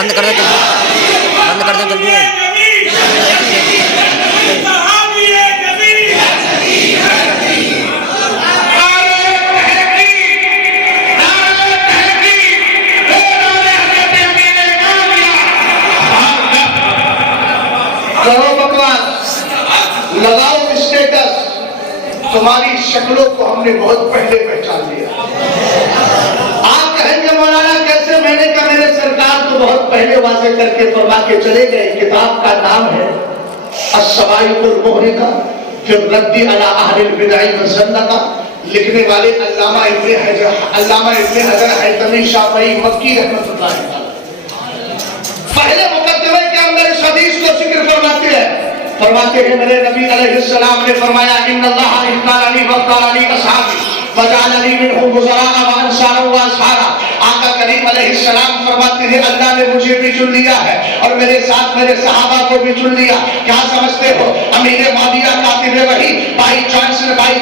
بند کر دو جلدی، بند کر دو جلدی۔ کرو بکواس، لگاؤ اسٹیٹس، تمہاری شکلوں کو ہم نے بہت پہلے پہچان لیا۔ آپ کہیں گے مولانا کیسے؟ میں نے کہا میرے سرکار تو بہت پہلے واضح کر کے فرما کے چلے گئے۔ کتاب کا نام ہے الصواعق المحرقہ فی الرد علی اہل البدع والزندقہ، لکھنے والے علامہ ابن حجر حیثمی شافعی مکی رحمۃ اللہ علیہ۔ پہلے مقدمے کے اندر اس حدیث کو ذکر فرماتے ہیں میرے نبی علیہ السلام نے فرمایا ان اللہ اختارنی واختارنی اصحابی وجعلنی منهم وزراء وانصارا واصحابا۔ آقا کریم علیہ السلام فرماتے ہیں اللہ نے مجھے بھی چن لیا ہے اور میرے ساتھ میرے صحابہ کو بھی چن لیا۔ کیا سمجھتے ہو امیر معاویہ کاتب وحی بائی چانس نہیں، بائی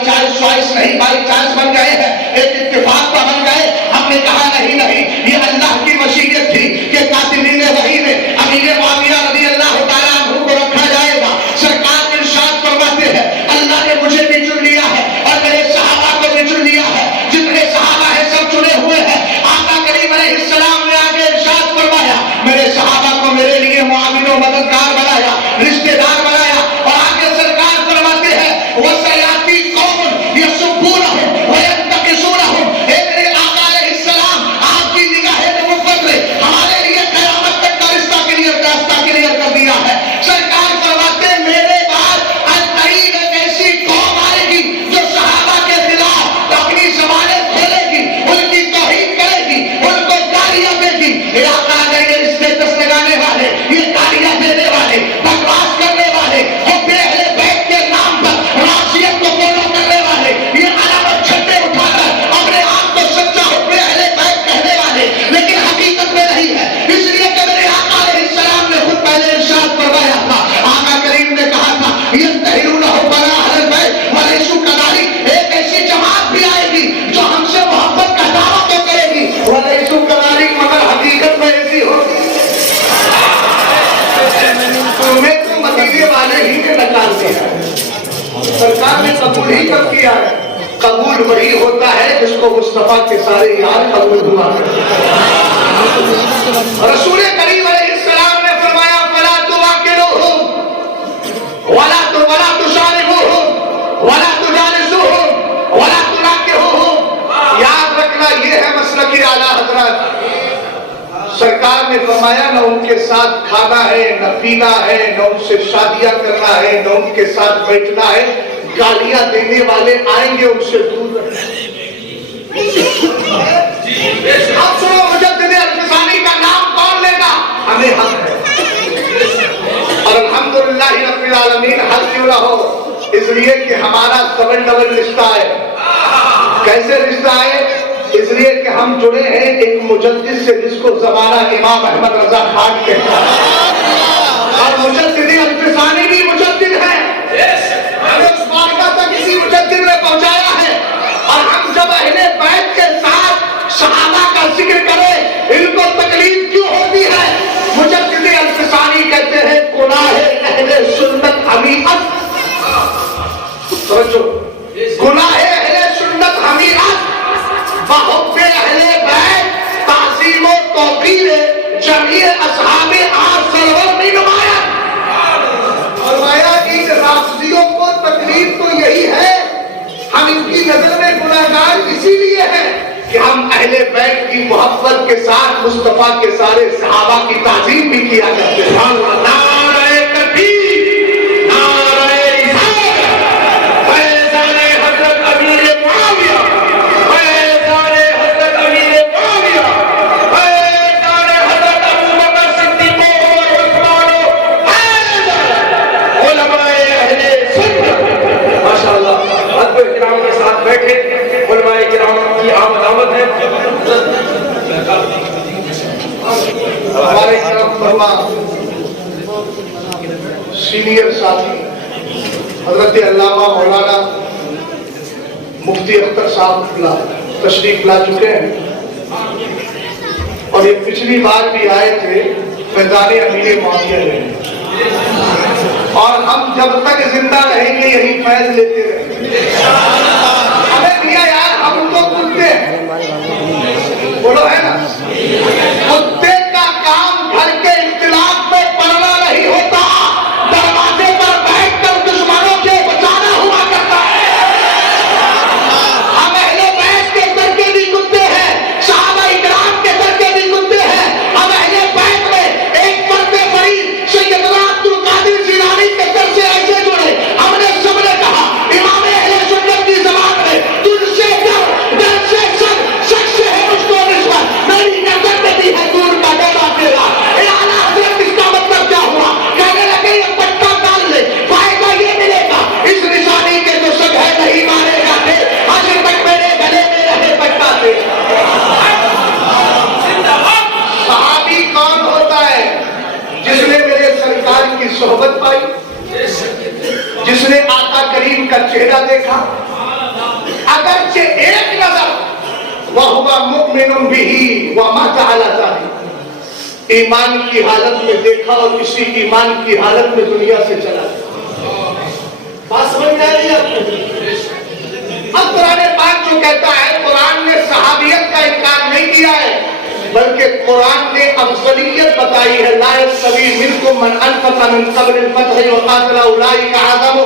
چانس بن گئے ہیں، ایک اتفاق کا بن گئے؟ ہم نے کہا نہیں، یہ اللہ کی مشیت تھی کہ کاتبین وحی میں امیر معاویہ رضی اللہ تعالیٰ عنہ کو رکھا جائے گا۔ سرکار ارشاد فرماتے ہیں اللہ نے مجھے بھی چن لیا ہے اور میرے صحابہ کو بھی چن لیا ہے، جتنے صحابہ ہیں سب چنے ہوئے ہیں۔ آقا کریم علیہ السلام نے آگے ارشاد فرمایا میرے صحابہ کو میرے لیے معاون و مددگار بنایا، رشتہ دار بنایا، اور آگے سرکار فرماتے ہیں وَسَيَأْتِي قَوْمٌ يَسُبُّونَهُمْ وَيَنْتَقِصُونَهُمْ۔ اے میرے آقا علیہ السلام، آپ کی نگاہ نبوت نے ہمارے لیے قیامت تک کا رشتہ کلیئر کر دیا ہے۔ سرکار فرماتے ہیں میرے بعد القریب ایک ایسی قوم آئے گی جو صحابہ کے خلاف اپنی زبانیں کھولے گی، ان کی توہین کرے گی، ان کو گالیاں دے گی۔ یہ آقا نے یہ اسٹیٹس لگانے والے، یہ گالیاں دینے والے، بکواس کرنے والے، حب اہل بیت کے نام پر معصیت کو فالو کرنے والے، یہ علامت چھٹے اٹھا کر اپنے آپ کو سچا حب اہل بیت کہنے والے، لیکن حقیقت میں نہیں ہے۔ اس لیے کہ میرے آقا علیہ السلام نے خود پہلے ارشاد فرمایا تھا، آقا کریم نے کہا تھا ينتهرون حبنا اہل البیت ولیسوا كذلك۔ ایک ایسی جماعت بھی آئے گی جو ہم سے محبت کا دعویٰ تو کرے گی ولیسوا كذلك، مگر حقیقت میں ایسی ہوگی۔ تمہیں تو مدینے والے ہی نے نکالتے ہیں، سرکار نے قبول ہی کب کیا ہے؟ قبول وہی ہوتا ہے جس کو مصطفیٰ کے سارے یار قبول دعا کرتے ہیں۔ رسول کریم علیہ السلام نے فرمایا فلا تواکلوہم ولا تشاربوہم ولا تجالسوہم ولا تناکحوہم۔ یاد رکھنا یہ ہے مسلک اعلیٰ حضرت۔ سرکار نے فرمایا نہ ان کے ساتھ کھانا ہے، نہ پینا ہے، نہ ان سے شادیاں کرنا ہے، نہ ان کے ساتھ بیٹھنا ہے۔ گالیاں دینے والے آئیں گے، ان سے دور رہنا۔ اب سنو مجدد الفسانی کا نام کون لے گا؟ ہمیں حق ہے، اور الحمدللہ رب العالمین حق کیوں نہ ہو؟ اس لیے کہ ہمارا ڈبل رشتہ ہے۔ کیسے رشتہ ہے؟ اس لیے کہ ہم جڑے ہیں ایک مجدد سے جس کو زمانہ امام احمد رضا خان کہتا ہے، اور مجدد الفسانی بھی مجدد ہے۔ ہمیں اس بارگاہ تک اسی مجدد نے پہنچایا ہے، اور ہم جب اہل بیت کے ساتھ صحابہ کا ذکر کریں ان کو تکلیف کیوں ہوتی ہے؟ مجدد الفسانی کہتے ہیں گناہ اہل سنت حمیت، سمجھو، گناہ اہل سنت حمیت بحب اہل بیت تعظیم و توقیر جمیع اصحاب آل سرور میں نمایاں۔ فرمایا ان رافضیوں کو تکلیف تو یہی ہے، ہم ان کی نظر میں گناہگار اسی لیے ہیں کہ ہم اہل بیت کی محبت کے ساتھ مصطفیٰ کے سارے صحابہ کی تعظیم بھی کیا کرتے ہیں۔ نعرہ تکبیر، نعرہ رسالت، فیضان حضرت امیر معاویہ، فیضان حضرت امیر معاویہ، فیضان حضرت ابوبکر صدیق و عثمان و حیدر، علماء اہل سنت۔ ماشاءاللہ حضرت کرام کے ساتھ بیٹھے، علماء کرام کی آمد ہے۔ ہمارے کرم فرما سینئر ساتھی حضرت علامہ مولانا مفتی اختر صاحب تشریف لا چکے ہیں، اور یہ پچھلی بار بھی آئے تھے फैजान अमीर माविया रहे और हम जब तक जिंदा रहेंगे यही फैज लेते रहेंगे। हमें दिया यार, हम तो कुत्ते हैं, बोलो है ना, कुत्ते का काम घर के इख्तिलाफ में पड़ना नहीं होता, दरवाजे पर बैठकर दुश्मनों से बचाना हुआ करता है। हम अहले बैत के दर के भी कुत्ते हैं, सहाबा इकराम के दर के भी कुत्ते हैं। हम अहले बैत में एक पर्दे बड़ी सैयदना अब्दुल कादिर जिलानी के दर से ऐसे जुड़े, हमने सबने कहा इमाम अहले सुन्नत की ज़बान में तुझसे डर से शक से है मुझको निस्बत, मेरी नजर में भी है दूर का डरा तेरा। आला हज़रत इसका मतलब क्या हुआ? कहने लगे ये पट्टा डाल ले, फायदा ये मिलेगा, इस निशानी के जो सब है नहीं मारेगा थे, आज तक मेरे गले में रहे पट्टा थे। सहाबी कौन होता है? जिसने मेरे सरकार की सोहबत पाई, जिसने आका करीम का चेहरा देखा, अगरचे एक नजर वह मुमिनुन बिही व मा तआला जाहि, ईमान की हालत में देखा और इसी ईमान की हालत में दुनिया से चला गया। बात समझ में आ रही है आपको? अब कुरान पाक जो कहता है, कुरान ने सहाबियत का इनकार नहीं किया है, बल्कि कुरान ने अफजलियत बताई है। ला यस्तवी मिनकुम मन अनफक़ मिन क़ब्ल अल-फ़त्ह व क़ातल उलाइका अज़म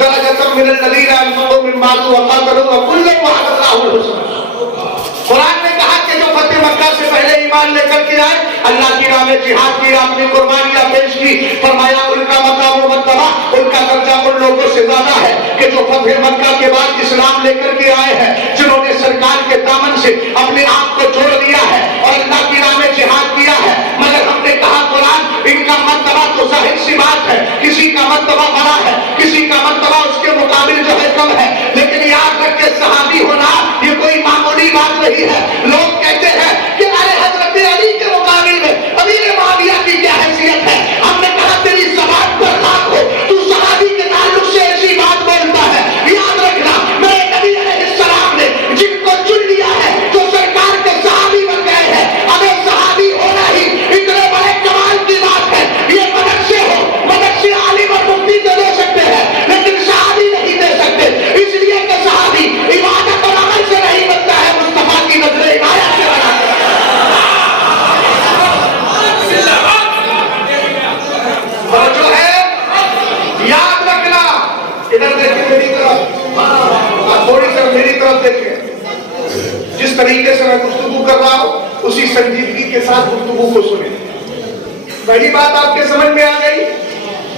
दरजतन मिन अल्लज़ीना अनफ़क़ू मिन बादु व क़ातलू व कुल्लन वअद अल्लाहुल हुस्ना। कुरान ने कहा कि जो फतेह मक्का से पहले ईमान लेकर के आए, अल्लाह की राह में जिहाद किया, अपनी कुर्बानियां पेश की, फरमाया उनका मकाम व मर्तबा, उनका दर्जा उन लोगों से ज्यादा है कि जो फतेह मक्का के बाद इस्लाम लेकर के आए हैं, जिन्होंने सरकार के दामन से अपने आप को जोड़ दिया है और अल्लाह की राह में जिहाद किया है। मगर हमने कहा कुरान इनका मर्तबा तो जाहिर सी बात है, किसी का मर्तबा बड़ा है, किसी का मर्तबा उसके मुकाबिल जो है कम है, लेकिन याद रख के सहाबी होना ये कोई मामूली बात नहीं है। लोग कहते हैं कि अरे हजरत अली के मुकाबिल में अमीर मुआविया की क्या हैसियत है? हमने कहा तेरी ज़बान पर खाक हो, तू सहाबी के ताल्लुक से ऐसी बात बोलता है। याद रखना, मेरे नबी अलैहिस्सलाम ने जिनको चुन लिया है, जो सरकार के सहाबी बन गए हैं, हमें सहाबी होना ही इतने बड़े कमाल की बात है। ये मदरसे आलिम और मुफ्ती तो दे सकते हैं, लेकिन सहाबी नहीं दे सकते, इसलिए कि सहाबी इबादत और अमल से नहीं बनता है, मुस्तफा की नजर इनायत से बना है। और जो है याद रखना, इधर देखिए मेरी तरफ, आप थोड़ी सी मेरी तरफ देखिए, जिस तरीके से मैं गुफ्तगू कर रहा हूं उसी संजीदगी के साथ गुफ्तगू को सुने। पहली बात आपके समझ में आ गई,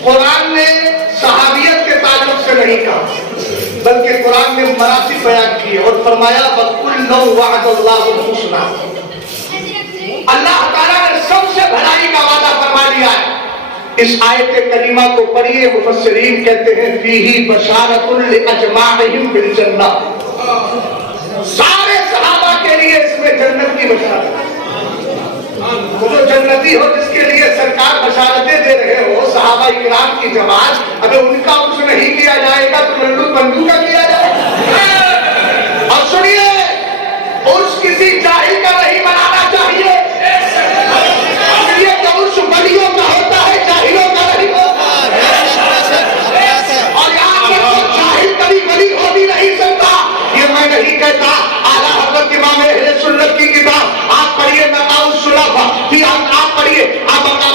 कुरान ने सहाबियत के ताल्लुक से नहीं कहा, बल्कि कुरान ने मरासिब बयान किए और फरमाया वकुल्लु वअदल्लाहुल हुस्ना। अल्लाह ताला ने सबसे भलाई का वादा फरमा लिया है। इस आयत करीमा को पढ़िए, मुफस्सिरीन कहते हैं फीही बशारतुल लिअजमाइहिम बिल जन्नह, सारे सहाबा के लिए इसमें जन्नत की बशारत है। वो जो जन्नती हो जिसके लिए सरकार बशारतें दे रहे हो, सहाबा इकराम की जमात, अगर उनका उर्स नहीं किया जाएगा तो लल्लू पंडू का किया जाएगा। और सुनिए, उर्स किसी जाहिल का नहीं मनाना चाहिए, इसलिए कि उर्स वलियों का होता है, जाहिलों का नहीं होता। और यहाँ पर जाहिल कभी वली हो भी नहीं सकता, ये मैं नहीं कहता। आला हज़रत इमाम अहले सुन्नत की किताब आप पढ़िए, मकाउस सुलफा, फिर आप पढ़िए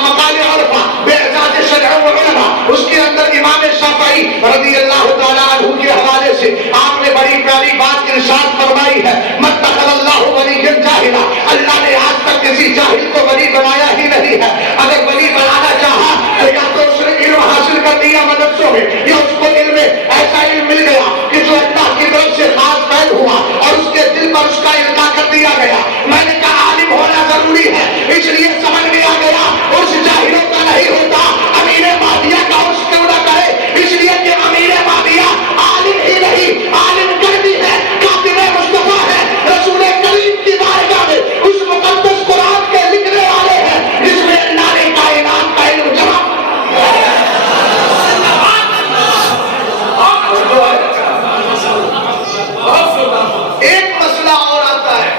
मकाले उलफा बेअजाज शरह व उलमा, उसके अंदर इमाम शाफई रज़ियल्लाहु तआला अन्हु के हवाले से आपने बड़ी प्यारी बात इरशाद फरमाई है, मत्तखल्लाहु वलिय्यन जाहिला, अल्लाह ने आज तक किसी जाहिल को वली बनाया ही नहीं है। अगर वली बनाना चाहा तो या तो उसने इल्म हासिल कर लिया मदरसों में, या उसको इल्म ऐसा इल्म मिल गया कि जो अल्लाह की तरफ से खास फैल हुआ और उसके दिल पर उसका इल्का कर दिया गया। मैंने कहा आलिम होना जरूरी है, इसलिए समझ में आ गया उर्स जाहिलों का नहीं होता। अमीर माविया का उर्स क्यों ना करे? इसलिए कि अमीर माविया आलिम ही नहीं, आलिम कर भी है, कातिब मुस्तफा है, रसूल करीम की बारगाह में उस मुकद्दस कुरान के लिखने वाले हैं जिसमें अल्लाह ने कायनात का इल्म जमा। एक मसला और आता है,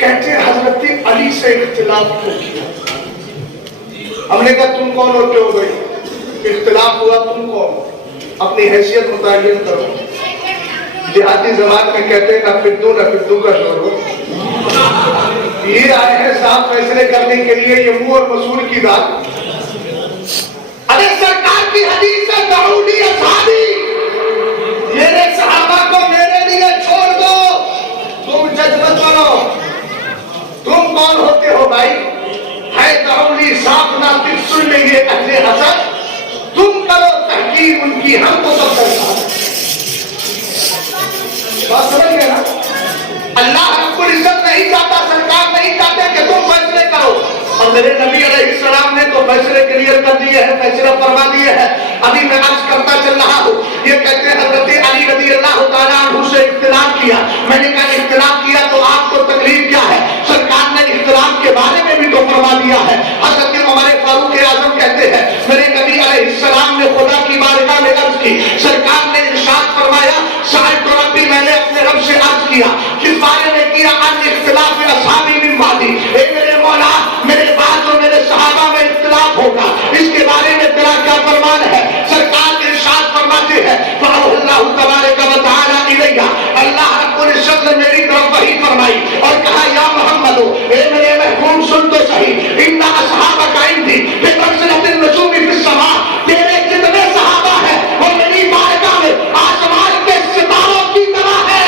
कहते हैं हजरत अली से इख्तिलाफ क्यों किया? हमने कहा तुम कौन होते हो भाई, इख्तिलाफ हुआ, तुम कौन, अपनी हैसियत मुतय्यन करो। देहाती जबान में कहते हैं ना फिद्दू का शोर हो। ये आए हैं साफ फैसले करने के लिए, ये मुंह और मसूर की बात। अरे सरकार की हदीस है दाऊदी असहाबी, मेरे सहाबा को मेरे लिए छोड़ दो, तुम जज मत बनो। तुम कौन होते हो भाई, है दाऊदी साफ ना सुन लेंगे अहले हसन, तुम करो तहकीक उनकी, हम तो सब करता है। बात समझ गए ना? अल्लाह रब्बुल इज्जत नहीं चाहता, सरकार नहीं चाहते कि तुम फैसले करो, और मेरे नबी अलैहिस्सलाम ने तो फैसले क्लियर कर दिए हैं, फैसला फरमा दिए हैं। अभी मैं अर्ज करता चल रहा हूँ, ये कहते हैं हजरत अली रज़ी अल्लाह तआला अन्हु से इख्तिलाफ किया। मैंने कहा इख्तिलाफ किया तो आपको तकलीफ क्या है, सरकार ने इख्तिलाफ के बारे में भी तो फरमा दिया है। हजरत उमर फारूक आजम कहते हैं मेरे नबी अलैहिस्सलाम ने खुदा की बारगाह में अर्ज की, सरकार ने इरशाद फरमाया शायद तो रब्बी, मैंने अपने रब से अर्ज किया, किस बारे में किया, अन इख्तिलाफ असहाबी मिन बादी, ए मेरे मौला मेरे बाद जो मेरे सहाबा में इख्तिलाफ होगा इसके बारे में तेरा क्या फरमान है। सरकार इरशाद फरमाते हैं फअल्लाहु तबारक व तआला इलैया, अल्लाह रब्बुल इज्जत ने मेरी तरफ वही फरमाई और कहा या मोहम्मद, ए मेरे महबूब सुन तो सही, इन्ना असहाबका इंदी बिमंज़िलतिन नुजूमी फिस समा, तेरे जितने सहाबा हैं वो मेरी बारगाह में आसमान के सितारों की तरह है।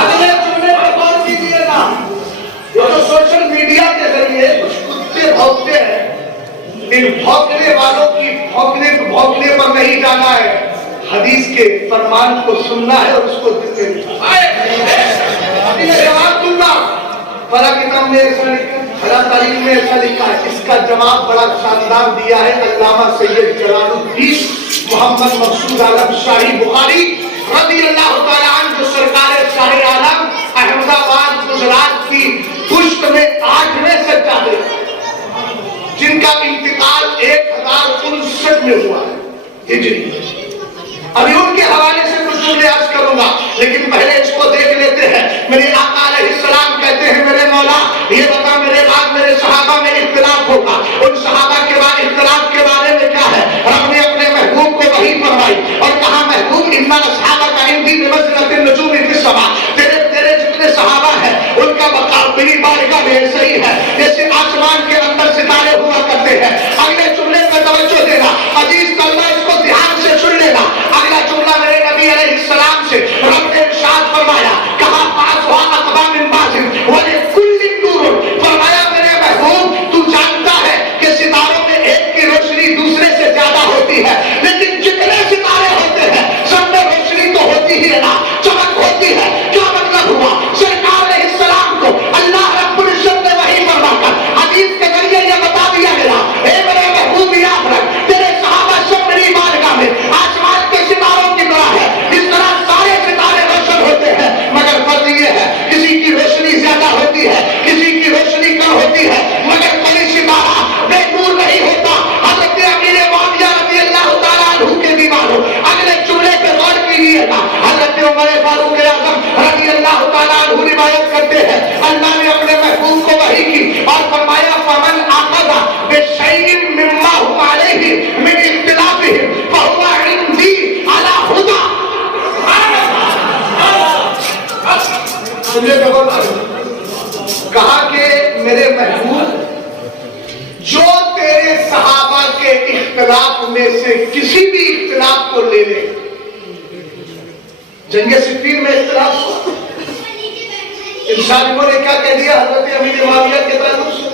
अगले जुमले पर गौर कीजिएगा, ये जो सोशल मीडिया के जरिए कुछ कुत्ते भौंकते हैं, इन भौंकने वालों की भौंकने पर नहीं जाना है, हदीस के फरमान को सुनना है और उसको दिल में अभी मैं जवाब दूंगा। फरा किताब में ऐसा लिखा, फरा तारीख में ऐसा लिखा है, इसका जवाब बड़ा शानदार दिया है अल्लामा सैयद जलालुद्दीन मोहम्मद मकसूद आलम शाही बुखारी रज़ी अल्लाह तआला अन्हु, जो सरकार शाह आलम अहमदाबाद गुजरात की पुष्ट में 8वें सज्जादे, जिनका इंतकाल 1059 में हुआ है हिजरी। अभी उनके हवाले से कुछ जुमले अर्ज करूंगा, लेकिन पहले इसको देख लेते हैं। मेरे आका अलैहिस्सलाम कहते हैं मेरे मौला ये बता मेरे बाद मेरे सहाबा में इख्तिलाफ होगा, उन सहाबा के बाद इख्तिलाफ के बारे में क्या है। रब ने अपने महबूब को वही फरमाई और कहा महबूब इन्ना असहाबका इंदी बिमंज़िलतिन नुजूमी फिस समा, तेरे जितने सहाबा हैं उनका मकाम मेरी बारगाह में ऐसे ही है जैसे आसमान के अंदर सितारे हुआ करते हैं। अगले जुमले में तवज्जो देना अजीज तलबा, इसको ध्यान से सुन लेना। अगला जुमला मेरे नबी अलैहिस्सलाम से रब ने इरशाद फरमाया, कहा पास हुआ अक़बा मिन बाज़िन व लिकुल्लिन नूरुन, फरमाया मेरे महबूब तू जानता है कि सितारों में एक की रोशनी दूसरे से ज्यादा होती है, लेकिन जितने सितारे होते हैं सब में रोशनी तो होती ही है ना, चमक होती है। क्या मतलब हुआ, सरकार अलैहिस्सलाम को अल्लाह रब्बुल इज्जत ने वही फरमाकर हदीस के जरिए यह बता दिया गया, ए मेरे महबूब याद रख तेरे सहाबा सब मेरी बारगाह में आसमान के सितारों की तरह है, इस तरह सारे सितारे रोशन होते हैं, मगर फर्क ये है किसी की रोशनी ज्यादा होती है, किसी की रोशनी कम होती है, मगर कोई सितारा बेनूर नहीं होता। हज़रत अमीर मुआविया रज़ी अल्लाह तआला अन्हु के दीवानों, अगले जुमले पे गौर कीजिएगा। हज़रत उमर फारूक आज़म रज़ी अल्लाह तआला अन्हु रिवायत करते हैं अल्लाह ने अपने महबूब को वही की और फरमाया फमन आखज़ा बिशैइन मिम्मा हुम अलैहि मिन इख्तिलाफिहिम फहुवा इंदी अला हुदा। कहा कि मेरे महबूब जो तेरे सहाबा के इख्तिलाफ में से किसी भी इख्तिलाफ को ले ले, जंगे सिफ़ीन में इख्तिलाफ हुआ, इन सालिमों ने क्या कह दिया हजरत अमीर मुआविया के ताल्लुक से,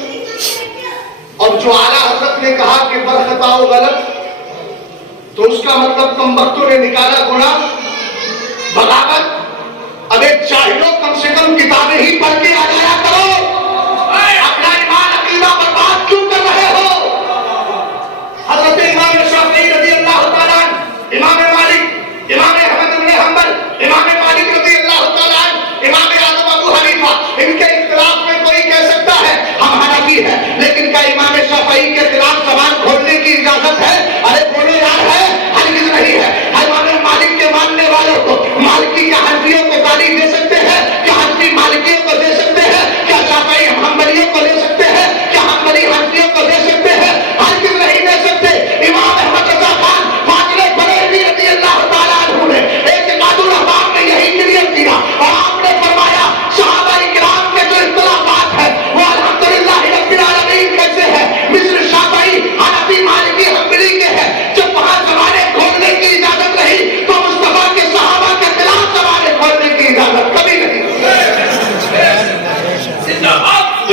और जो आला हजरत ने कहा कि बरखताओ गलत, तो उसका मतलब कम वक्तों ने निकाला गुनाह बगावत। अबे जाहिलों कम से कम किताबें ही पढ़ के आ जाया करो, अपना ईमान अकीदा बर्बाद क्यों कर रहे हो। हजरत इमाम शाफी रज़ी अल्लाह तआला, इमाम मालिक, इमाम अहमद इब्न हंबल, इमाम मालिक रज़ी अल्लाह तआला, इमाम आज़म अबू हनीफा, इनके इख्तिलाफ में कोई कह सकता है हम हनफी हैं, लेकिन क्या इमाम शाफी के खिलाफ जबान खोलने की इजाजत है? अरे बोलो यार, है हरगिज़ नहीं है। इमाम मालिक के मानने वालों को मालिकी के हनफियों को गाली दे सकते हैं, क्या हनफी मालिकियों को दे सकते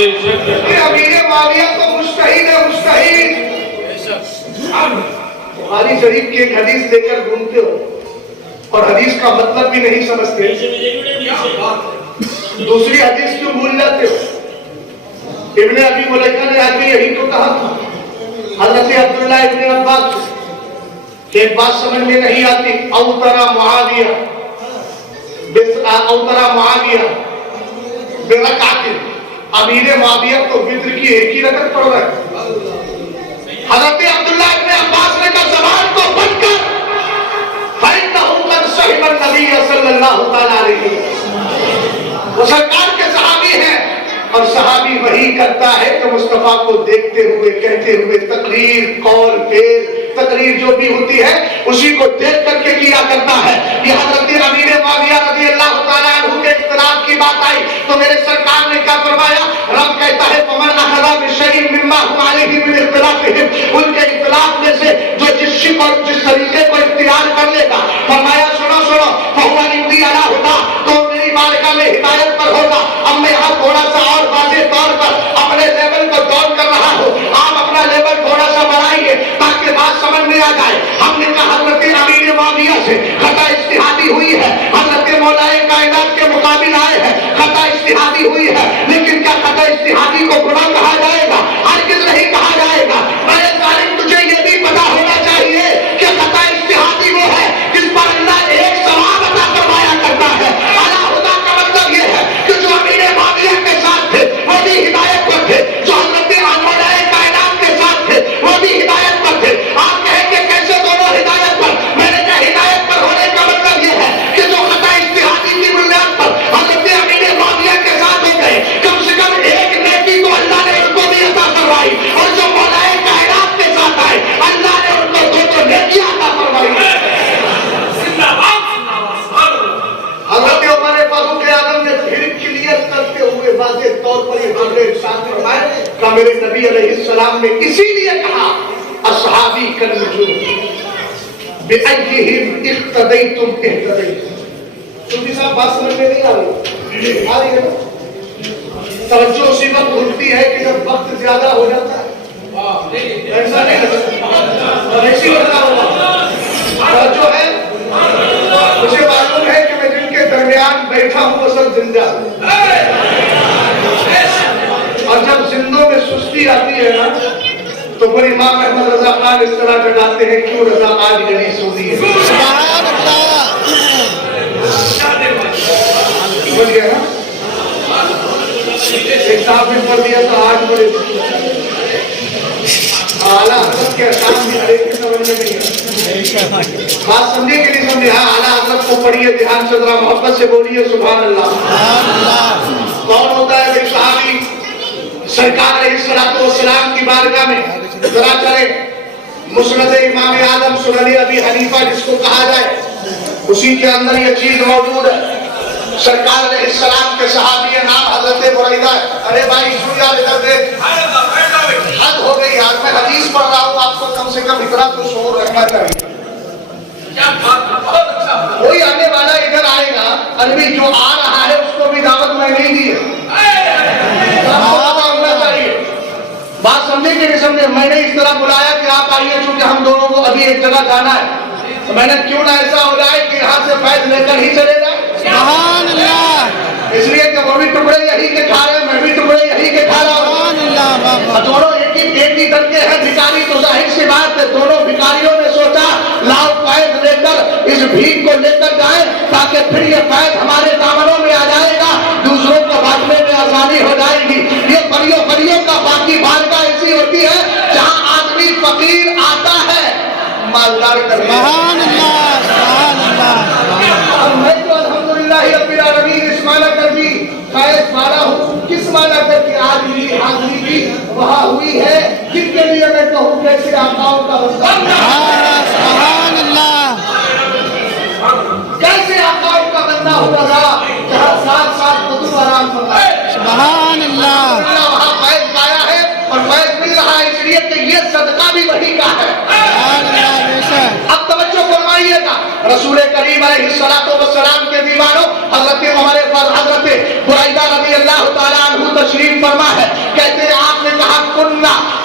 अमीर माविया तो मुस्तहीद है, मुस्तहीद। बुखारी शरीफ की एक हदीस लेकर घूमते हो और हदीस का मतलब भी नहीं समझते, दूसरी हदीस क्यों भूल जाते हो? इब्ने अबी मुलैका ने आगे यही तो कहा था हजरत अब्दुल्लाह इब्ने अब्बास, एक बात समझ में नहीं आती, औतरा मुआविया बेरकातिन, अमीर मुआविया तो वित्र की एक ही रकत पढ़ रहा है। हजरत अब्दुल्लाह इब्ने अब्बास ने कहा ज़बान को बंद कर, फइन्नहु क़द सहिबा नबी सल्लल्लाहु तआला अलैहि वसल्लम। वो सरकार के सहाबी हैं और सहाबी वही करता है तो मुस्तफा को देखते हुए कहते हुए तकरीर कौल फेल तकरीर जो भी होती है उसी को देख करके किया करता है। ये हजरत अमीर मुआविया रज़ियल्लाहु तआला अन्हु के इख्तिलाफ की बात आई तो मेरे सरकार ने क्या फरमाया? रब कहता है फमन अखज़ा बिशैइन मिम्मा हुम अलैहि मिन इख्तिलाफिहिम, उनके इख्तिलाफ में से जो जिस तरीके को इख्तियार कर लेगा, फरमाया सुनो सुनो फहुवा इंदी अला हुदा, तो मेरी बारगाह में हिदायत पर होगा। अब मैं यहाँ थोड़ा सा और वाज़ेह तौर पर अपने लेवल को दौड़ कर रहा हूँ, आप अपना लेवल थोड़ा सा बढ़ाइए ताकि बात समझ में आ जाए। हमने कहा हजरत अमीर मुआविया से खता इज्तिहादी हुई है, हजरत मौलाए कायनात के मुकाबिल आए हैं, खता इज्तिहादी हुई है, लेकिन क्या खता इज्तिहादी को गुनाह कहा जाएगा? हरगिज़ नहीं कहा जाएगा। मेरे जालिम तुझे ये भी पता होना चाहिए कि खता इज्तिहादी वो है जिस पर अल्लाह एक सवाब अता फरमाया करता है। अला हुदा का मतलब ये है कि जो अमीर मुआविया के साथ थे वो भी हिदायत पर थे, जो हजरत मौलाए कायनात के साथ थे वो भी हिदायत पर थे। आप कहेंगे कैसे दोनों हिदायत पर? मैंने कहा हिदायत पर होने का मतलब ये है कि जो खता इज्तिहादी की बुनियाद पर हजरत अमीर मुआविया के साथ हो गए, कम से कम एक नेकी तो अल्लाह ने उनको भी अता करवाई, और जो मौलाए कायनात के साथ आए अल्लाह ने उनको दो नेकियां अता करवाई। हजरत उमर फारूक आज़म ने फिर क्लियर करते हुए वाज़ेह तौर पर ये जुमले इरशाद फरमाए कि मेरे नबी अलैहिस्सलाम ने इसीलिए कहा अस्हाबी कल नजूम बिअय्यिहिम इख्तदैतुम इह्तदैतुम। तुम साहब बात समझ में नहीं आ रही है ना? तवज्जो उसी वक्त उठती है कि जब वक्त ज्यादा हो जाता है, ऐसा नहीं लगता ऐसी लगता होगा। तवज्जो है, मुझे मालूम है कि मैं जिनके दरमियान बैठा हूँ वो सब जिंदा, और जब जिंदों में सुस्ती आती है ना तो फिर इमाम अहमद रजा खान इस तरह जगाते हैं, क्यों रजा आज घड़ी सोनी है। सुभान अल्लाह, समझ गया ना? एक साहब ने पढ़ दिया था 8 बजे, आला हजरत के अहकाम भी हर एक के समझ में नहीं है। बात समझे कि नहीं समझे? हाँ, आला हजरत को पढ़िए ध्यान से, जरा मोहब्बत से बोलिए सुभान अल्लाह। कौन होता है भाई सहाबी? सरकार अलैहिस्सलाम की बारगाह में जरा चले, मुस्नद इमाम आज़म सुनन अबी हनीफा जिसको कहा जाए, उसी के अंदर ये चीज मौजूद है। सरकार अलैहिस्सलाम के सहाबी नाम हजरत बुरैदा है। अरे भाई सुनिया इधर देख, हद हो गई यार, मैं हदीस पढ़ रहा हूँ, आपको कम से कम इतना तो शोर रखना चाहिए। कोई आने वाला इधर आएगा, अरे जो आ रहा है उसको भी दावत मैं नहीं दी है, आपको पता होना चाहिए। बात समझे कि नहीं समझे? मैंने इस तरह बुलाया कि आप आइए, चूंकि हम दोनों को अभी एक जगह जाना है, तो मैंने क्यों ना ऐसा हो जाए कि यहाँ से फैज लेकर ही चले जाए। सुभान अल्लाह। इसलिए कि वो भी टुकड़े यही के खा रहे हैं, मैं भी टुकड़े यही के खा रहा हूँ। दोनों एक ही दल के हैं भिखारी, तो जाहिर सी बात है दोनों भिखारियों ने सोचा लाओ फैज लेकर इस भीख को लेकर जाए ताकि फिर ये फैज हमारे दामनों में आ जाएगा, दूसरों को बांटने में आसानी हो जाएगी। ये परियों का बाकी बारगाह ऐसी होती है जहाँ आदमी फकीर आता है मालदार करने। सुभान अल्लाह, सुभान अल्लाह। मैं तो अल्हम्दुलिल्लाह रब्बिल आलमीन इस माना कर भी फैज माना हूँ, किस माना कर कि आज मेरी हाजिरी भी वहाँ हुई है जिनके लिए मैं कहूँ कैसे आकाओं का बंदा, सुभान अल्लाह, कैसे आकाओं का बंदा होगा जहाँ साथ साथ कुतुब आराम होगा। सुभान अल्लाह। वहाँ फैज पाया है और फैज मिल रहा है, इसलिए कि ये सदका भी वही का है। अब तवज्जो फरमाइएगा, रसूल करीम अलैहिस्सलातु वस्सलाम के दीवानों, हजरत बुरैदा रज़ियल्लाहु ताला अन्हु तशरीफ फरमा है। کہتے ہیں آپ نے کہا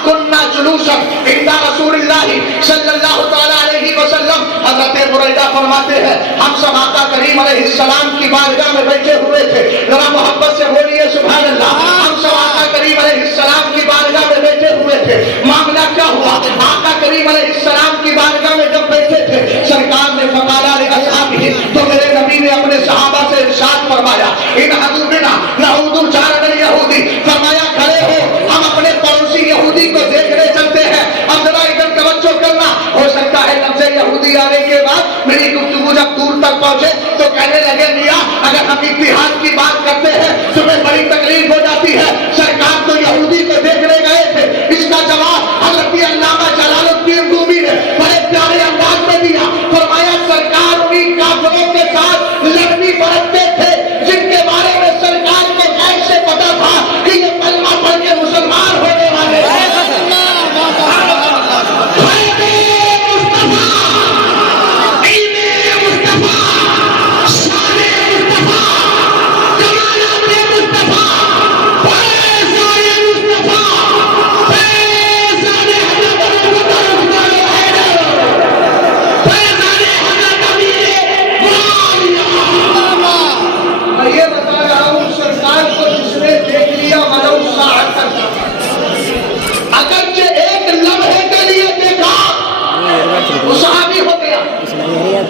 کننا جلوسا عند رسول اللہ صلی اللہ تعالی علیہ وسلم. حضرت بریدہ فرماتے ہیں ہم سب آقا کریم علیہ السلام کی بارگاہ میں بیٹھے ہوئے تھے. ذرا محبت سے بولیے سبحان اللہ. ہم سب آقا کریم علیہ السلام کی بارگاہ میں بیٹھے ہوئے تھے. معاملہ کیا ہوا؟ آقا کریم علیہ السلام کی بارگاہ میں جب بیٹھے تھے سرکار نے فقالا لاصحابہ، تو میرے نبی نے اپنے صحابہ سے ارشاد فرمایا ان حضورنا نعود جار الیہودی، فرمایا کھڑے ہو ہم اپنے پڑوسی یہودی کو دیکھنے چلتے ہیں. اب ذرا ادھر توجہ کرنا. ہو سکتا ہے لفظ یہودی آنے کے بعد میری گفتگو جب دور تک پہنچے تو کہنے لگے میاں اگر ہم اتحاد کی بات کرتے ہیں تمہیں بڑی تکلیف ہو جاتی ہے. سرکار تو یہودی کو دیکھنے گئے تھے. اس کا جواب حضرت علامہ جلال الدین رومی نے بڑے پیارے انداز میں دیا. فرمایا سرکار انہیں کافروں کے ساتھ لڑنی برتتے تھے جن کے بارے میں سرکار کو کیسے پتا تھا کہ یہ کلمہ پڑھ کے مسلمان ہونے والے ہیں.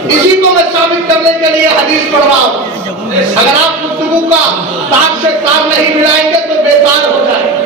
اسی کو میں ثابت کرنے کے لیے حدیث پڑھ رہا ہوں. اگر آپ گفتگو کا تار سے تار نہیں ملائیں گے تو بیکار ہو جائے.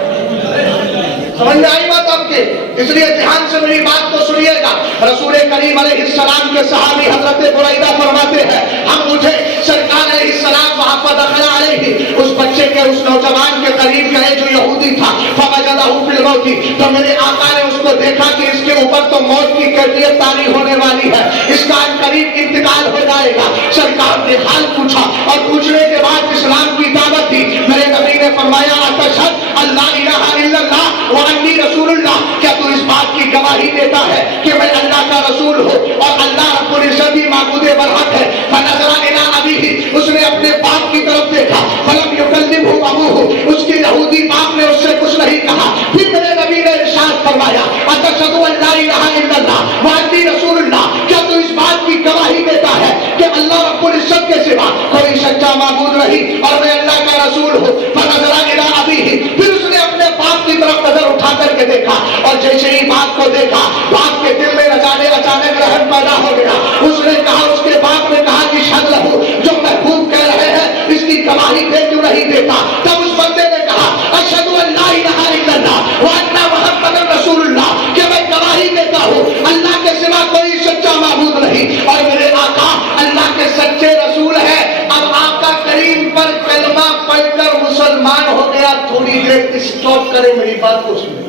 سمجھ میں آئی بات آپ کے؟ اس لیے دھیان سے میری بات کو سنیے گا. رسول کریم علیہ السلام کے صحابی حضرت بریدہ فرماتے ہیں ہم مجھے سرکار علیہ السلام وہاں پر دخل علیہ اس بچے کے اس نوجوان کے قریب گئے جو یہودی تھا. فوجدہ فی الموت، تو میرے آقا نے اس کو دیکھا کہ اس کے اوپر تو موت کی کیفیت طاری ہونے والی ہے، اس کا قریب انتقال ہو جائے گا. سرکار نے حال پوچھا اور پوچھنے کے بعد اسلام کی دعوت دی. میرے نبی نے فرمایا اتشہد اللہ الہ الا اللہ وانی رسول اللہ، کیا تو اس بات کی گواہی دیتا ہے کہ میں اللہ کا رسول ہوں اور اللہ رب العزت معبود برحق ہے. فنظر الی ابیہ، اس نے اپنے باپ کی طرف دیکھا. فلم یکلمہ ابوہ، اس کے یہودی باپ نے اس سے کچھ نہیں کہا. پھر میرے نبی نے ارشاد فرمایا اتشہد اللہ الہ الا اللہ وانی رسول اللہ، کیا تو اس بات کی گواہی دیتا ہے کہ اللہ رب العزت کے سوا کوئی سچا معبود نہیں اور میں اللہ کا رسول ہوں. فنظر الی ابیہ، پھر اس نے اپنے باپ کی طرف نظر اٹھا کر کے دیکھا اور جیسے ہی باپ کو دیکھا باپ کے دل میں اچانک رحم پیدا ہو گیا. اس نے کہا، اس کے باپ نے کہا کہ شد لہو، جو محبوب کہہ رہے ہیں اس کی گواہی دے کیوں نہیں دیتا؟ تب اس بندے نے کہا اشہد ان لا الہ الا اللہ وان محمد رسول اللہ، کہ میں گواہی دیتا ہوں اللہ کے سوا کوئی سچا معبود نہیں اور میرے آقا اللہ کے سچے رسول ہیں. اب آقا کریم پر کلمہ پڑھ کر مسلمان ہو گیا. تھوڑی دیر اسٹاپ کرے میری بات کو سنیں.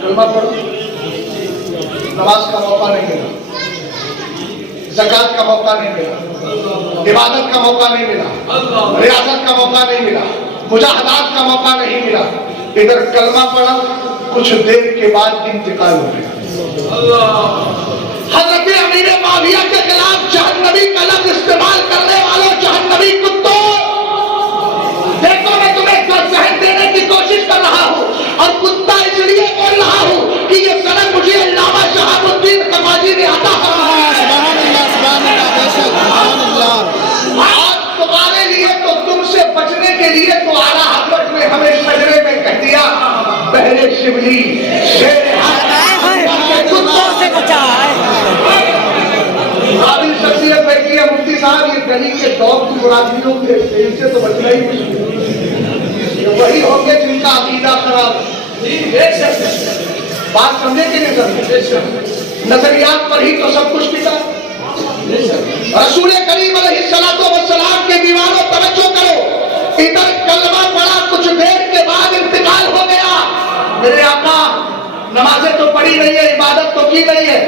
کلمہ پڑھ، نماز کا موقع نہیں ملا، زکات کا موقع نہیں ملا، عبادت کا موقع نہیں ملا، ریاضت کا موقع نہیں ملا، مجاہدات کا موقع نہیں ملا. ادھر کلمہ پڑھا، کچھ دیر کے بعد انتقال ہو گیا. حضرت امیر معاویہ کے خلاف جہنمی کا لفظ استعمال کرنے والوں، جہنمی کتوں، دیکھو میں تمہیں ذہن دینے کی کوشش کر رہا ہوں اور کتا اس لیے بول رہا ہوں کہ یہ سند مجھے علامہ شہاب الدین قماجی نے عطا فرمایا ہے. اور تمہارے لیے تو تم سے بچنے کے لیے تو اعلیٰ حضرت نے ہمیں شجرے میں کہہ دیا بہرے شبلی شیر کتوں سے بچا ہے. قابل شخصیت بیٹھی ہے مفتی صاحب. یہ گلی کے ڈاگ کی مرادیوں کے ان سے تو بچنا ہی مشکل. وہی ہوں گے جن کا عقیدہ خراب. بات سمجھے کہ نہیں سمجھے؟ نظریات پر ہی تو سب کچھ پتا. رسول کریم علیہ السلام کے دیوانوں توجہ کرو. ادھر کلمہ پڑھا، کچھ دیر کے بعد انتقال ہو گیا. میرے آقا نمازیں تو پڑھی نہیں ہے، عبادت تو کی نہیں ہے،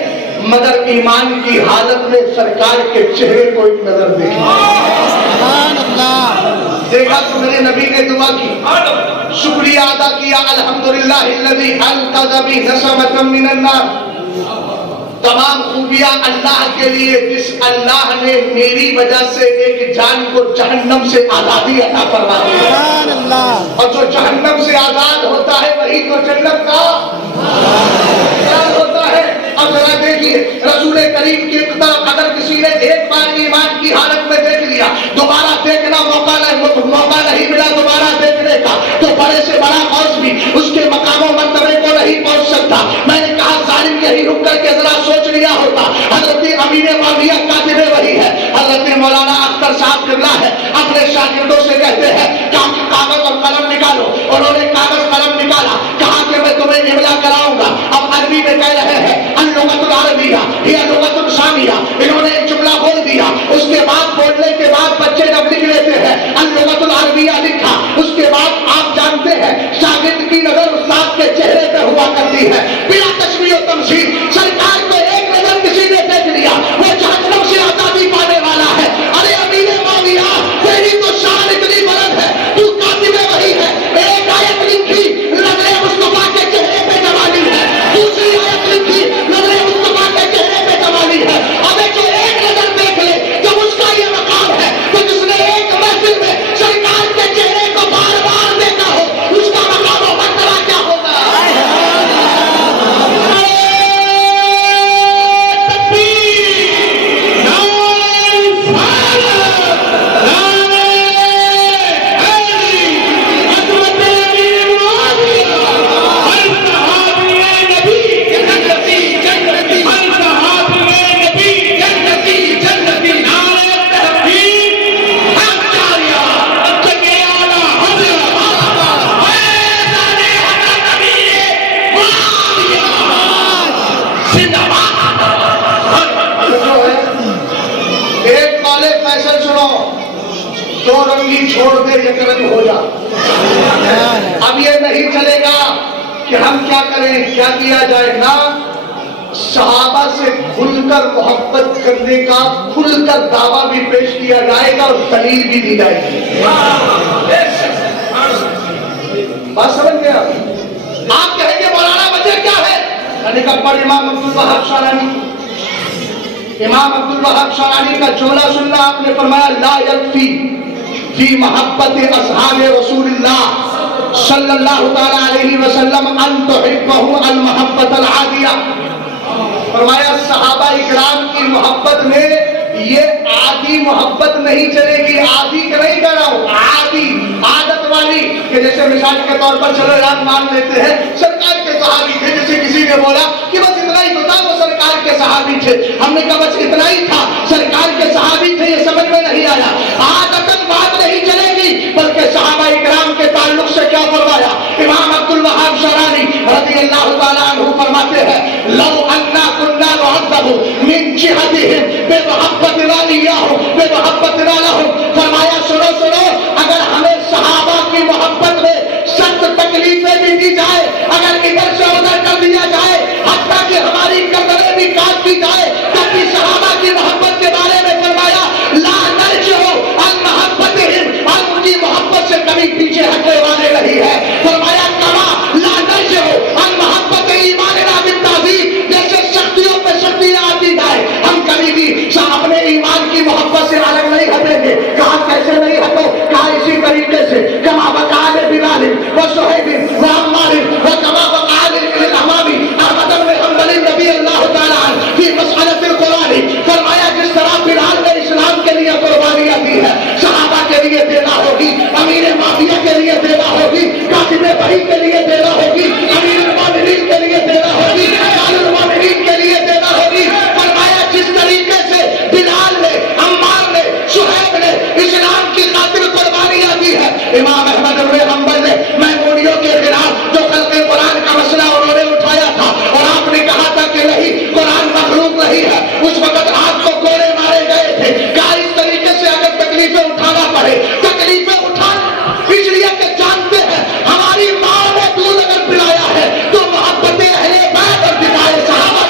مگر ایمان کی حالت میں سرکار کے چہرے کو ایک نظر دیکھی. دیکھا تو میرے نبی نے دعا کی، شکریہ ادا کیا. الحمدللہ الذی انقذ بی نسمۃ من النار. तमाम खूबियां अल्लाह के लिए, जिस अल्लाह ने मेरी वजह से एक जान को जहन्नम से आजादी अता फरमा दी। सुभान अल्लाह। और जो जहन्नम से आजाद होता है वही तो जन्नत का होता है। अब जरा देखिए, रसूल करीम की तरफ अगर किसी ने एक बार ईमान की हालत में देख लिया, दोबारा देखना मौका नहीं मिला दोबारा देखने का, तो बड़े से बड़ा गौस भी उसके मकामों मर्तबे को नहीं पहुंच सकता। मैंने कहा जालिम यही रुक करके जरा सोच लिया होता। हजरत अमीर माविया कातिबे वही है, हजरत मौलाना अख्तर साहब किबला है, अपने शागिर्दों से कहते हैं कागज और कलम निकालो। उन्होंने कागज कलम निकाला, कहा कि मैं तुम्हें इमला कराऊंगा। अब अरबी में कह रहे हैं अल-लुगतुल अरबिया या लुगतुल शामिया, इन्होंने एक जुमला बोल दिया। उसके बाद बोलने के बाद बच्चे जब लिख लेते हैं अल-लुगतुल अरबिया लिखा, उसके बाद आप जानते हैं शागिर्द की नजर उस्ताद के चेहरे पे हुआ करती है बिना तशबीह और तमसील। सरकार को एक नजर किसी ने देख लिया, वो जहन्नम से आजादी पाने वाला है। अरे अमीर माविया, तेरी तो शान इतनी बुलंद है, तू कातिबे वही है। एक आयत लिखी, नजरे मुस्तफा के चेहरे पे जमाली है, दूसरी आयत लिखी, नजरे मुस्तफा के चेहरे पे जमाली है। अबे जो एक नजर देख ले, जब उसका ये मकाम है, तो जिसने एक महफिल में सरकार के चेहरे को बार बार देखा हो, उसका मकाम और मर्तबा क्या होगा। एक वाले फैसल सुनो, दो रंगी छोड़ दे एक रंग हो जा। अब ये नहीं चलेगा कि हम क्या करें, क्या किया जाए ना, सहाबा से खुलकर मोहब्बत करने का खुलकर दावा भी पेश किया जाएगा और दलील भी दी जाएगी। बात समझ गया? आप कहेंगे मौलाना वजह क्या है? मैंने कहा पर इमाम अब्दुल वहाब शरानी, इमाम अब्दुल वहाब शरानी का जोला सुनना। आपने फरमाया ला यक्फी फी मोहब्बत असहाब रसूलुल्लाह सल्लल्लाहु तआला अलैहि वसल्लम अन तुहिब्बहु अल मोहब्बत अल आदिया। फरमाया सहाबा इकराम की मोहब्बत में ये आदि मोहब्बत नहीं चलेगी। आदि का नहीं कह रहा हूं, आदि आदत वाली, कि जैसे मिसाल के तौर पर चलो यार मान लेते हैं सरकार के सहाबी थे, जैसे किसी ने बोला कि बस इतना ही बता वो सरकार के सहाबी थे, हमने कहा बस इतना ही था, सरकार के सहाबी थे, ये समझ में नहीं आया। आदतन बात नहीं चलेगी, बल्कि सहाबा इकराम के ताल्लुक से क्या फरमाया इमाम अब्दुल वहाब शरानी रज़ियल्लाहु ताला अन्हु फरमाते हैं लौ अन्ना कुन्ना नुअज़्ज़बु मिन जिहतिहिम बिमुहब्बतिना इय्याहुम बिमुहब्बतिना लहुम। फरमाया सुनो सुनो, अगर हमें सहाबा की मोहब्बत में सख्त तकलीफें भी दी जाए, अगर इधर से उधर कर दिया जाए, हत्ता कि हमारी गर्दनें भी काट दी जाए, तब भी सहाबा की मोहब्बत के बारे में फरमाया ला नरजिउ अन मोहब्बतिहिम, हम उनकी मोहब्बत से कभी पीछे हटने वाले नहीं है। फरमाया कमा ला नरजिउ अन मोहब्बत ईमानिना बित्ताज़ीम, जैसे शक्तियों पे शक्तियां आती जाए, हम कभी भी अपने ईमान की मोहब्बत से अलग नहीं हटेंगे। कहा कैसे नहीं हटो? कहा इसी तरीके से कमा वकाल बिलाल व सुहैब व अम्मार व कमा वकाल इल्हमामी अहमद बिन हंबल रज़ी अल्लाह ताला अन्हु फी मसअलतिल कुरान। फरमाया जिस तरह बिलाल ने इस्लाम के लिए कुर्बानियां दी है, सहाबा के लिए देना होगी, अमीर माविया के लिए देना होगी, कातिबे वही के लिए देना होगी, अमीरुल मोमिनीन के लिए देना होगी, अमीरुल मोमिनीन के लिए देना होगी। फरमाया जिस तरीके से बिलाल ने, अम्मार ने, सुहैब ने इस्लाम की खातिर कुर्बानियां दी है, इमाम अहमद बिन हंबल ने मैमूनियों के खिलाफ जो खल्क़े कुरान का मसला उन्होंने उठाया था और आपने कहा था कि नहीं कुरान मखलूक नहीं है, उस वक्त आपको कोड़े मारे गए थे। क्या इस तरीके से अगर तकलीफें उठाना पड़े, तकलीफें उठा, इसलिए कि जानते हैं हमारी माँ ने दूध अगर पिलाया है तो मोहब्बतें अहले बैत और दिफाए सहाबा।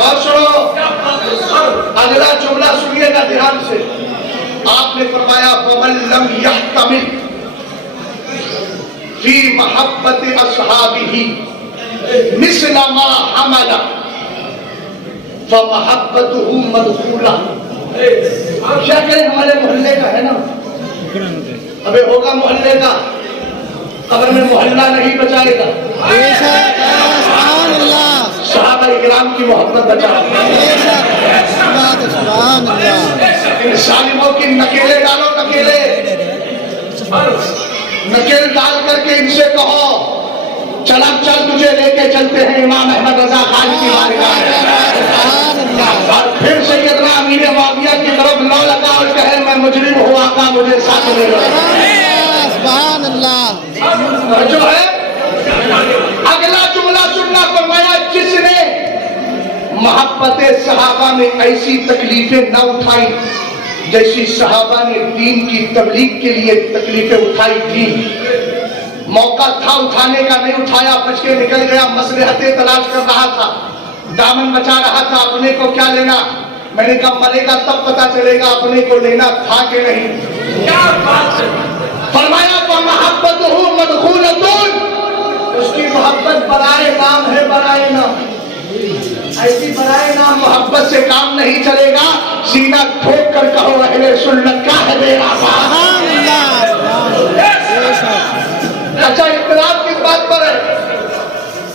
और सुनो अगला जुमला सुनिएगा ध्यान से। आपने फरमाया वमन लम यहतमिल محبت اصحابہ مثل ما حمل فمحبتہ مدخولہ. کیا کریں ہمارے محلے کا ہے نا, ابھی ہوگا محلے کا, قبر میں محلہ نہیں بچائے گا. سبحان اللہ, صحابہ کرام کی محبت بچائے گا. سبحان اللہ. ان ظالموں کی نکیلیں ڈالو, نکیل ڈال کر کے ان سے کہو چل اب چل تجھے لے کے چلتے ہیں امام احمد رضا خان کی بارگاہ میں. اور پھر سیدنا امیر معاویہ کی طرف لو لگا اور کہے میں مجرم ہوں آقا مجھے ساتھ لے لو. سبحان اللہ. جو ہے اگلا جملہ سننا, فرمایا جس نے محبت صحابہ میں ایسی تکلیفیں نہ اٹھائی جیسی صحابہ نے دین کی تبلیغ کے لیے تکلیفیں اٹھائی تھی. موقع تھا اٹھانے کا, نہیں اٹھایا, بچ کے نکل گیا, مصلحتیں تلاش کر رہا تھا, دامن بچا رہا تھا. اپنے کو کیا لینا, میں نے کہا مرے گا تب پتا چلے گا اپنے کو لینا تھا کہ نہیں. فرمایا فمحبتہ مدخولۃ, اس کی محبت برائے نام ہے, برائے نام. ایسی برائے نام محبت سے کام نہیں چلے گا. سینہ ٹھوک کر کہو اہل سنت کا ہے میرا بات. اچھا اختلاف کس بات پر ہے؟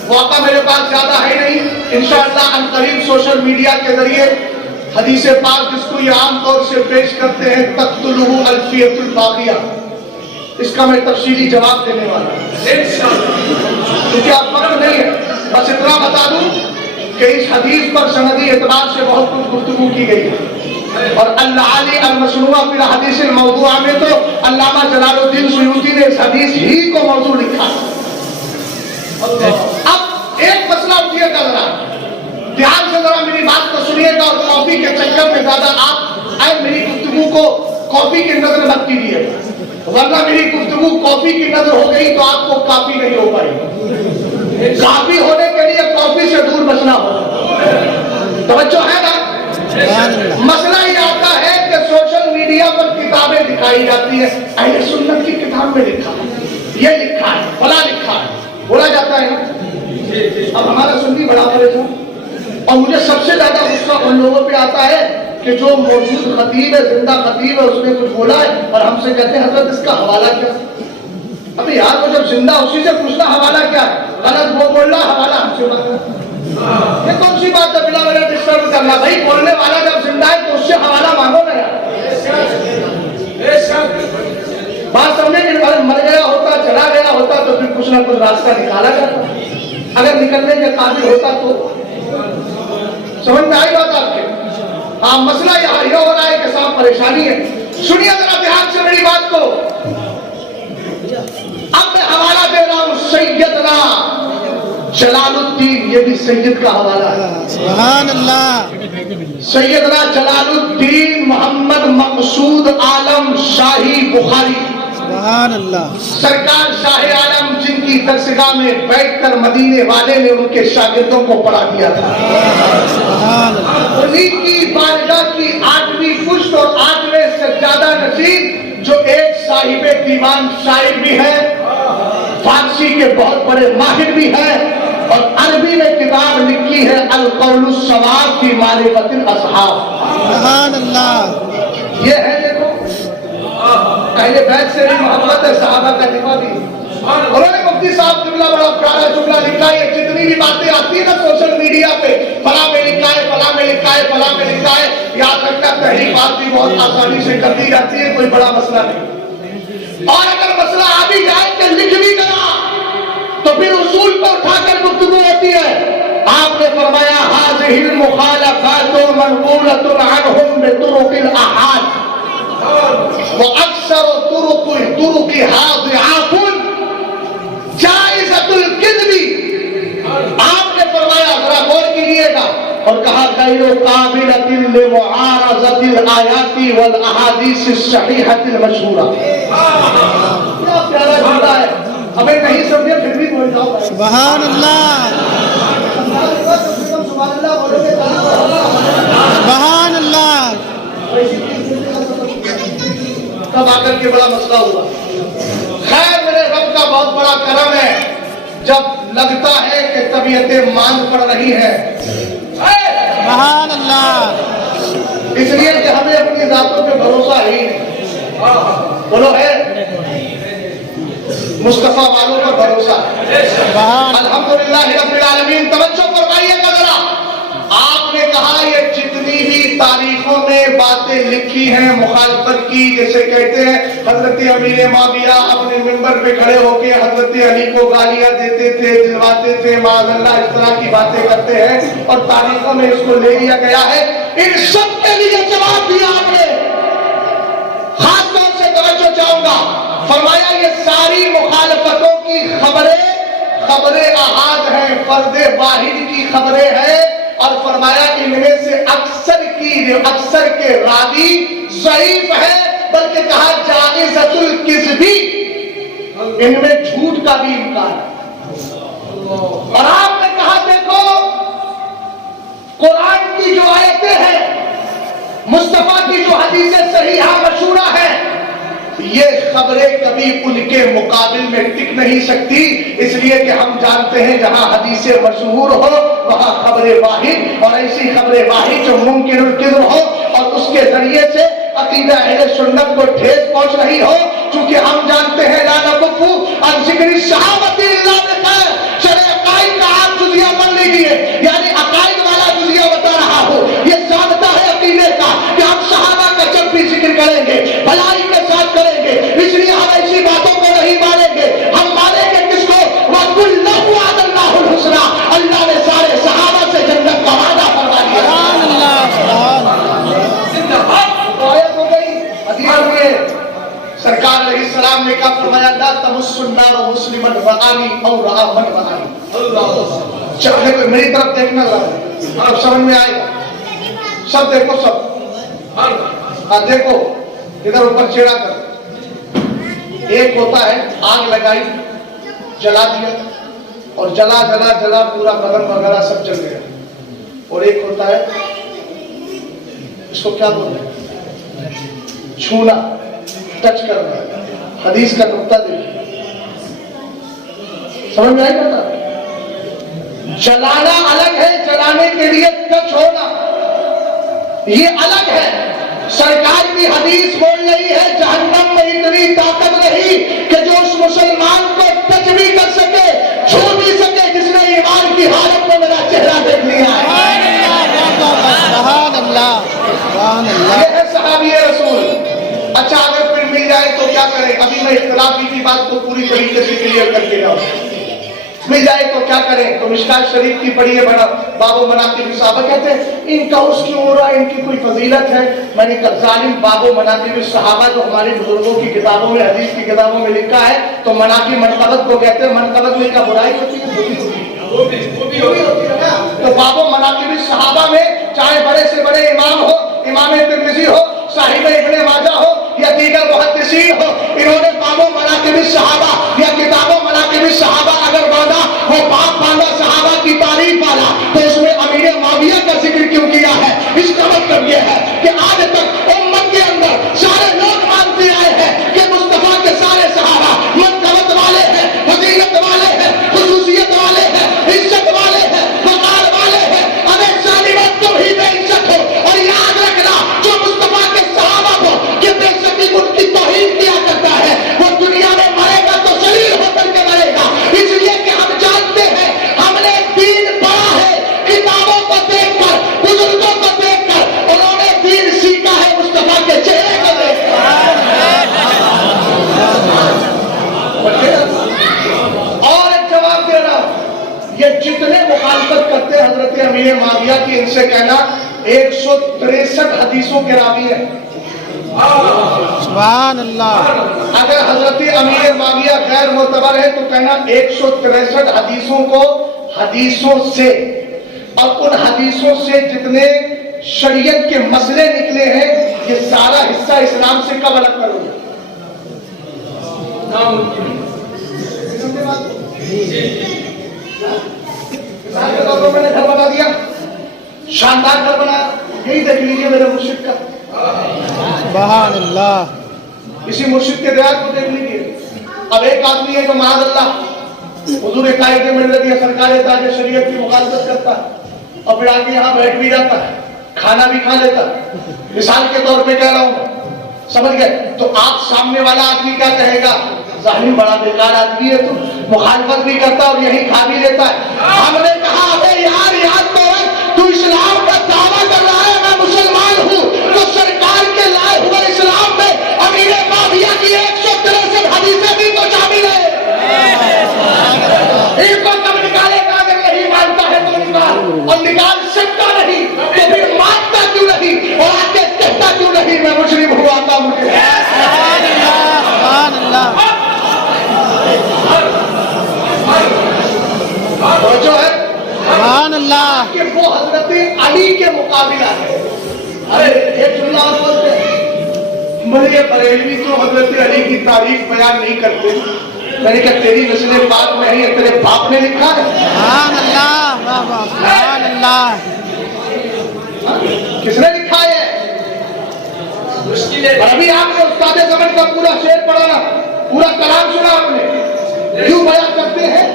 موقع میرے پاس زیادہ ہے نہیں, انشاءاللہ ان قریب سوشل میڈیا کے ذریعے حدیث پاک جس کو یہ عام طور سے پیش کرتے ہیں تقتلہ الفیۃ الباقیہ, اس کا میں تفصیلی جواب دینے والا ہوں کیونکہ اب وقت نہیں ہے. بس اتنا بتا دوں کہ اس حدیث پر سندی اعتبار سے بہت کچھ گفتگو کی گئی ہے, اور العالی المصنوع فی الحدیث الموضوع میں تو علامہ جلال الدین سیوطی نے اس حدیث ہی کو موضوع لکھا. اب ایک مسئلہ اٹھیے گا, ذرا دھیان سے ذرا میری بات کو سنیے گا, اور کاپی کے چکر میں زیادہ آپ میری گفتگو کو کاپی کی نظر مت کیجیے, ورنہ میری گفتگو کاپی کی نظر ہو گئی تو آپ کو کاپی نہیں ہو پائی. کاپی ہونے کے لیے کاپی سے دور بچنا ہوگا. توجہ ہے نا. مسئلہ یہ آتا ہے کہ سوشل میڈیا پر کتابیں دکھائی جاتی ہیں, اہل سنت کی کتاب میں لکھا ہے, یہ لکھا ہے, فلاں لکھا ہے, بولا جاتا ہے. اب ہمارا سنی بڑا پریشان, اور مجھے سب سے زیادہ غصہ ان لوگوں پہ آتا ہے کہ جو موجود خطیب ہے, زندہ خطیب ہے, اس نے کچھ بولا ہے اور ہم سے کہتے ہیں حضرت اس کا حوالہ کیا. ابھی یار وہ جب زندہ اسی سے پوچھنا حوالہ کیا ہے, غلط وہ بول رہا حوالہ ہم سے مانگنا. یہ کون سی بات ہے بلا وجہ ڈسٹرب کرنا. بھائی بولنے والا جب زندہ ہے تو اس سے حوالہ مانگو نا یار. بات سمجھے کہ مر گیا ہوتا, چلا گیا ہوتا تو پھر کچھ نہ کچھ راستہ نکالا جاتا, اگر نکلنے کے قابل ہوتا تو. سمجھ میں آئی بات آپ کے؟ ہاں مسئلہ یہ ہو رہا ہے کہ صاحب پریشانی ہے. سنیے ذرا دھیان سے میری بات کو. اب میں حوالہ دے رہا ہوں سیدنا جلال الدین, یہ بھی سید کا حوالہ ہے. سبحان اللہ. سیدنا جلال الدین محمد مقصود عالم شاہی بخاری, سبحان اللہ. سرکار شاہ عالم جن کی درسگاہ میں بیٹھ کر مدینے والے نے ان کے شاگردوں کو پڑھا دیا تھا. سبحان اللہ. انہیں کی بارگاہ کی 8ویں پشت اور 8ویں سجادہ نشین, جو ایک صاحب دیوان شاعر بھی ہے, فارسی کے بہت بڑے ماہر بھی ہیں, اور عربی میں کتاب لکھی ہے القول الصواب فی معرفت الاصحاب. سبحان اللہ. یہ ہے دیکھو اہل بیت سے بھی محبت ہے, صحابہ کا لکھا بھی. انہوں نے مفتی صاحب قبلہ بڑا پیارا جملہ لکھا ہے. جتنی بھی باتیں آتی ہیں نا سوشل میڈیا پہ, فلاں میں لکھا ہے, فلاں میں لکھا ہے, فلاں میں لکھا ہے, یاد رکھنا تحریف بات بھی بہت آسانی سے کر دی جاتی ہے, کوئی بڑا مسئلہ نہیں. اور اگر مسئلہ آ بھی جائے کہ لکھ بھی گیا تو پھر اصول کو اٹھا کر گفتگو ہوتی ہے. آپ نے فرمایا هذه المخالفات منقولة عنهم بطرق الآحاد واکثر طرقها ضعاف جائزۃ الکذب. آپ نے فرمایا, ذرا غور کیجیے گا, اور کہا غیر قابلۃ لمعارضۃ الآیات والاحادیث الصحیحۃ المشہورہ. کیا پیارا جملہ ہے. ہمیں نہیں سمجھے پھر بھی بول جاؤ. سبحان اللہ. سبحان اللہ. تب آ کر کے بڑا مسئلہ ہوا. خیر میرے رب کا بہت بڑا کرم ہے, जब लगता है कि तबीयतें मांग पड़ रही हैं, सुभान अल्लाह। इसलिए कि हमें अपनी जातों पे भरोसा ही बोलो है, मुस्तफा वालों पर भरोसा है। सुभान अल्हम्दुलिल्लाह रब्बिल आलमीन। तवज्जो फरमाइएगा जरा, आपने कहा ये जितनी भी तारीखों में बातें लिखी हैं मुखालफत की, जैसे कहते हैं हजरत अमीर माविया अपने मिंबर पे खड़े होके हजरत अली को गालियां देते थे, दिलवाते थे, माज़अल्लाह, इस तरह की बातें करते हैं और तारीखों में इसको ले लिया गया है। इन सब के लिए जवाब दिया आपने। खास तौर से तवज्जो चाहूंगा, फरमाया ये सारी मुखालफतों की खबरें अहाद हैं, फर्दे वाहिद की खबरें हैं, और फरमाया इनमें से अक्सर के रावी ज़ईफ है, बल्कि कहा जाइज़तुल किज़्बी, इनमें झूठ का भी इम्कान है। और आपने कहा देखो कुरान की जो आयतें हैं, मुस्तफा की जो हदीसें सहीहा मशहूरा है, ये खबरें कभी उनके मुकाबिल में टिक नहीं सकती, इसलिए कि हम जानते हैं जहां हदीसें मशहूर हो वहां खबरें वाहिद, और ऐसी खबरें वाहिद जो मुमकिन किज़्ब हो और उसके जरिए से अकीदा अहले सुन्नत को ठेस पहुंच रही हो। क्योंकि हम जानते हैं ला नकुफ़ु अन ज़िक्रि सहाबती इल्ला बिखैर, चले अकाइद का आप जुज़िया पढ़ लीजिए, यानी अकाइद वाला जुज़िया बता रहा हो, ये ज़ाबता है अकीदे का कि हम सहाबा का जब भी जिक्र करेंगे भलाई के साथ करेंगे, इसलिए हम ऐसी बातों को नहीं मानेंगे। हम मानेंगे किसको? वकुल्लहु वअदल्लाहुल हुस्ना, अल्लाह ने सारे सहाबा से जन्नत का वादा करवा दिया। सुभान अल्लाह, सुभान अल्लाह। आयत हो गई हदीस में सरकार अलैहिस्सलाम ने कहा, फरमाया ला तमुस्सुन्नार मुस्लिमन रआनी औ रआ मन रआनी। चाहे कोई मेरी तरफ देखना जरा, आप समझ में आएगा। सब देखो, सब हाँ देखो, इधर ऊपर चेहरा कर। एक होता है आग लगाई, जला दिया, और जला जला जला पूरा बदन वगैरह सब जल गया। और एक होता है, इसको क्या बोलते हैं, छूना, टच करना। हदीस का नुक्ता देखिए, समझ में आई बता। जलाना अलग है, जलाने के लिए टच होना ये अलग है। सरकार की हदीस बोल रही है जहन्नम में इतनी ताकत नहीं कि जो उस मुसलमान को टच भी कर सके, छू भी सके, जिसने ईमान की हालत में मेरा चेहरा देख लिया है। सुभान अल्लाह, सुभान अल्लाह। ये है सहाबी रसूल। अच्छा, अगर फिर मिल जाए तो क्या करें? अभी मैं इख्तिलाफी की बात को पूरी तरीके से क्लियर करके जाऊं। मिल जाए तो क्या करें? तो मिशकात शरीफ की पढ़िए, बड़ा बाबो मनाकिब सहाबा कहते हैं इनका उसकी उम्र, इनकी कोई फजीलत है। मैंने कहा जालिम, बाबो मनाकिब सहाबा जो हमारे बुजुर्गों की किताबों में, हदीस की किताबों में लिखा है, तो मनाकिब मनकबत को कहते हैं। मनकबत में क्या बुराई होती है? वो भी होती है ना। तो बाबो मनाकिब सहाबा में चाहे बड़े से बड़े इमाम हो, इमाम तिर्मिज़ी हो, साहिब इब्ने माजा हो या दीगर मुहद्दिसीन हो, इन्होंने बाबो मनाकिब सहाबा या किताबों मनाकिब सहाबा अगर बांधा, वो बाप बांधा सहाबा की तारीफ वाला, तो उसमें अमीर माविया का जिक्र क्यों किया है? इसका मतलब यह है कि आज तक उम्मत के अंदर सारे लोग मानते आए हैं कि मुस्तफा के सारे सहाबा मनकबत वाले हैं, फजीलत वाले हैं, खुसूसियत वाले हैं, इज्जत वाले हैं, वकार वाले हैं। अगर सारी बात तुम ही बेइज्जत हो, और याद रखना जो मुस्तफा के सहाबा को कि बेइज्जती उनकी तौहीन किया करता है, वो दुनिया में मरेगा तो जलील होकर के मरेगा। इसलिए कि हम जानते हैं, हमने दीन पढ़ा है किताबों को देखकर, बुजुर्गों को देखकर, उन्होंने दीन सीखा है मुस्तफा के चेहरे को देखकर। और एक जवाब दे रहा हूं, ये जितने मुखालफत करते हैं हजरत अमीर माविया की, इनसे कहना 163 हदीसों के रावी हैं। सुभान अल्लाह। अगर हजरत अमीर माविया गैर मोतबर है तो कहना 163 हदीसों को हदीसों से, और उन हदीसों से जितने शरीयत के मसले निकले हैं, ये सारा हिस्सा इस्लाम से कब अलग करोगे? मैंने घर बना दिया, शानदार घर बनाया, यही देख लीजिए मेरे मुर्शिद का। सुभान अल्लाह। इसी मुर्शिद के दयात को देख लीजिए। अब एक आदमी है जो माज़अल्लाह हुजूर कायदे मिल्लत या सरकार ताज शरीयत की मुखालफत करता है और फिर आके यहाँ बैठ भी जाता है, खाना भी खा लेता है। मिसाल के तौर पे कह रहा हूँ, समझ गए? तो आप सामने वाला आदमी क्या कहेगा? जाहिर बड़ा बेकार आदमी है, तो मुखालफत भी करता और यही खा भी लेता है। हमने कहा अबे यार याद तो रख, तू इस्लाम का दावा कर रहा है मैं मुसलमान हूँ, तो सरकार के लाए हुए इस्लाम में अमीर माविया की 163 हदीसें भी तो शामिल है। इनको कब निकालेगा? अगर नहीं मानता है तो निकाल, और निकाल सकता नहीं तो फिर मानता क्यों नहीं और आके कहता क्यों नहीं मैं मुस्लिम हूँ? आता मुझे जो है सुभान अल्लाह कि वो हजरत अली के मुकाबिला है। अरे ये सुनना आप बोलते हैं मुझे बरेलवी तो हजरत अली की तारीफ बयान नहीं करते। मैंने कहा तेरी नस्ल पाक में है, तेरे बाप ने लिखा है। सुभान अल्लाह, वाह वाह, सुभान अल्लाह। किसने लिखा है? अभी आपने उस्ताद ज़मान का पूरा शेर पढ़ा ना, पूरा कलाम सुना आपने, क्यों बयान करते हैं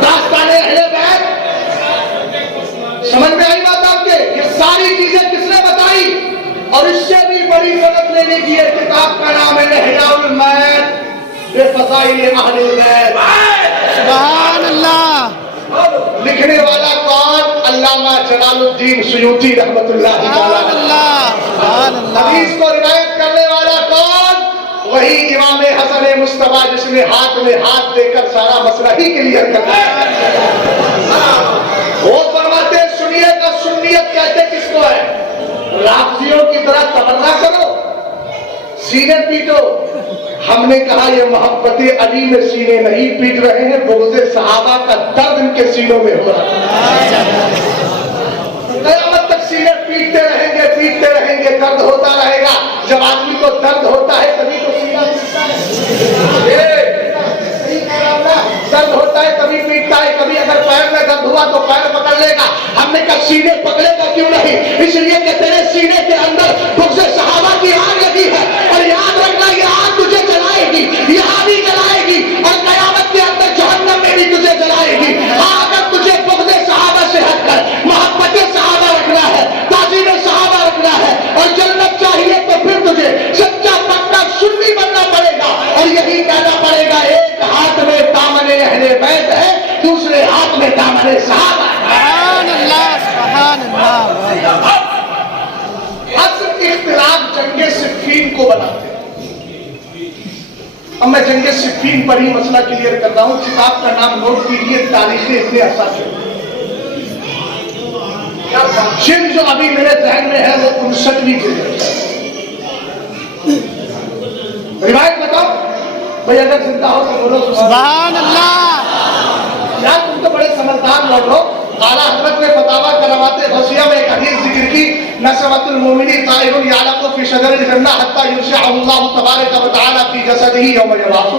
दास्ताने अहले बैत? समझ में आई बात आपके? ये सारी चीजें किसने बताई? और इससे भी बड़ी सनद लेने की है, किताब का नाम है इहयाउल मौत बिफ़ज़ाइल अहले बैत। सुभान अल्लाह। लिखने वाला कौन? अल्लामा जलालुद्दीन सुयूती रहमतुल्लाह सुभान अल्लाह, सुभान अल्लाह। हदीस को रिवायत करने वाला कौन? वही इमाम हसन मुस्तफा जिसने हाथ में हाथ देकर सारा मसला ही क्लियर कर दिया। वो फरमाते सुनिए का सुन्नियत कहते किसको है? राफियों की तरह तमन्ना करो, सीने पीटो। हमने कहा ये मोहब्बत अली में सीने नहीं पीट रहे हैं, बुग़्ज़ सहाबा का दर्द इनके सीनों में हो रहा है। क़यामत तक सीने पीटते रहेंगे, दर्द होता रहेगा। जब आदमी को दर्द होता है तभी तो सीना पीटता है। दर्द होता है तभी पीटता है। कभी अगर पैर में दर्द हुआ तो पैर पकड़ लेगा। हमने कहा सीने पकड़ेगा क्यों नहीं? इसलिए कि तेरे सीने के अंदर बुग़्ज़ सहाबा की आग लगी है, और याद रखना ये आग तुझे जलाएगी, यहाँ भी जलाएगी और क़यामत के अंदर जहन्नम में भी तुझे जलाएगी। अगर तुझे बुग़्ज़ सहाबा से हटकर मोहब्बत सहाबा रखना है, ताज़ीम सहाबा रखना है और जन्नत चाहिए तो फिर तुझे सच्चा पक्का सुन्नी बनना पड़ेगा और यही कहना पड़ेगा एक हाथ में दामने अहले बैत है, दूसरे हाथ में दामने सहाबा है। सुभान अल्लाह, सुभान अल्लाह। असल इख्तिलाफ जंगे सिफ़ीन को बनाते हैं। अब मैं जंगे सिफ़ीन पर ही मसला क्लियर कर रहा हूँ। किताब का नाम नोट कीजिए, तारीख़ इब्न असाकिर। जिल्द जो अभी मेरे ज़हन में है वो 59वीं जिल्द है। रिवायत बताओ भाई, अगर जिंदा हो तो बोलो सुभान अल्लाह। यार तुम तो बड़े समझदार लोग हो। आला हज़रत ने फतावा करवाते गौसिया में एक हदीस जिक्र की, नसवतुल मोमिनी ताइरुन यालकु फी शजरिल जन्नह हत्ता युरशिअहु अल्लाहु तबारक व तआला फी जसदिही यौम यबाअसु।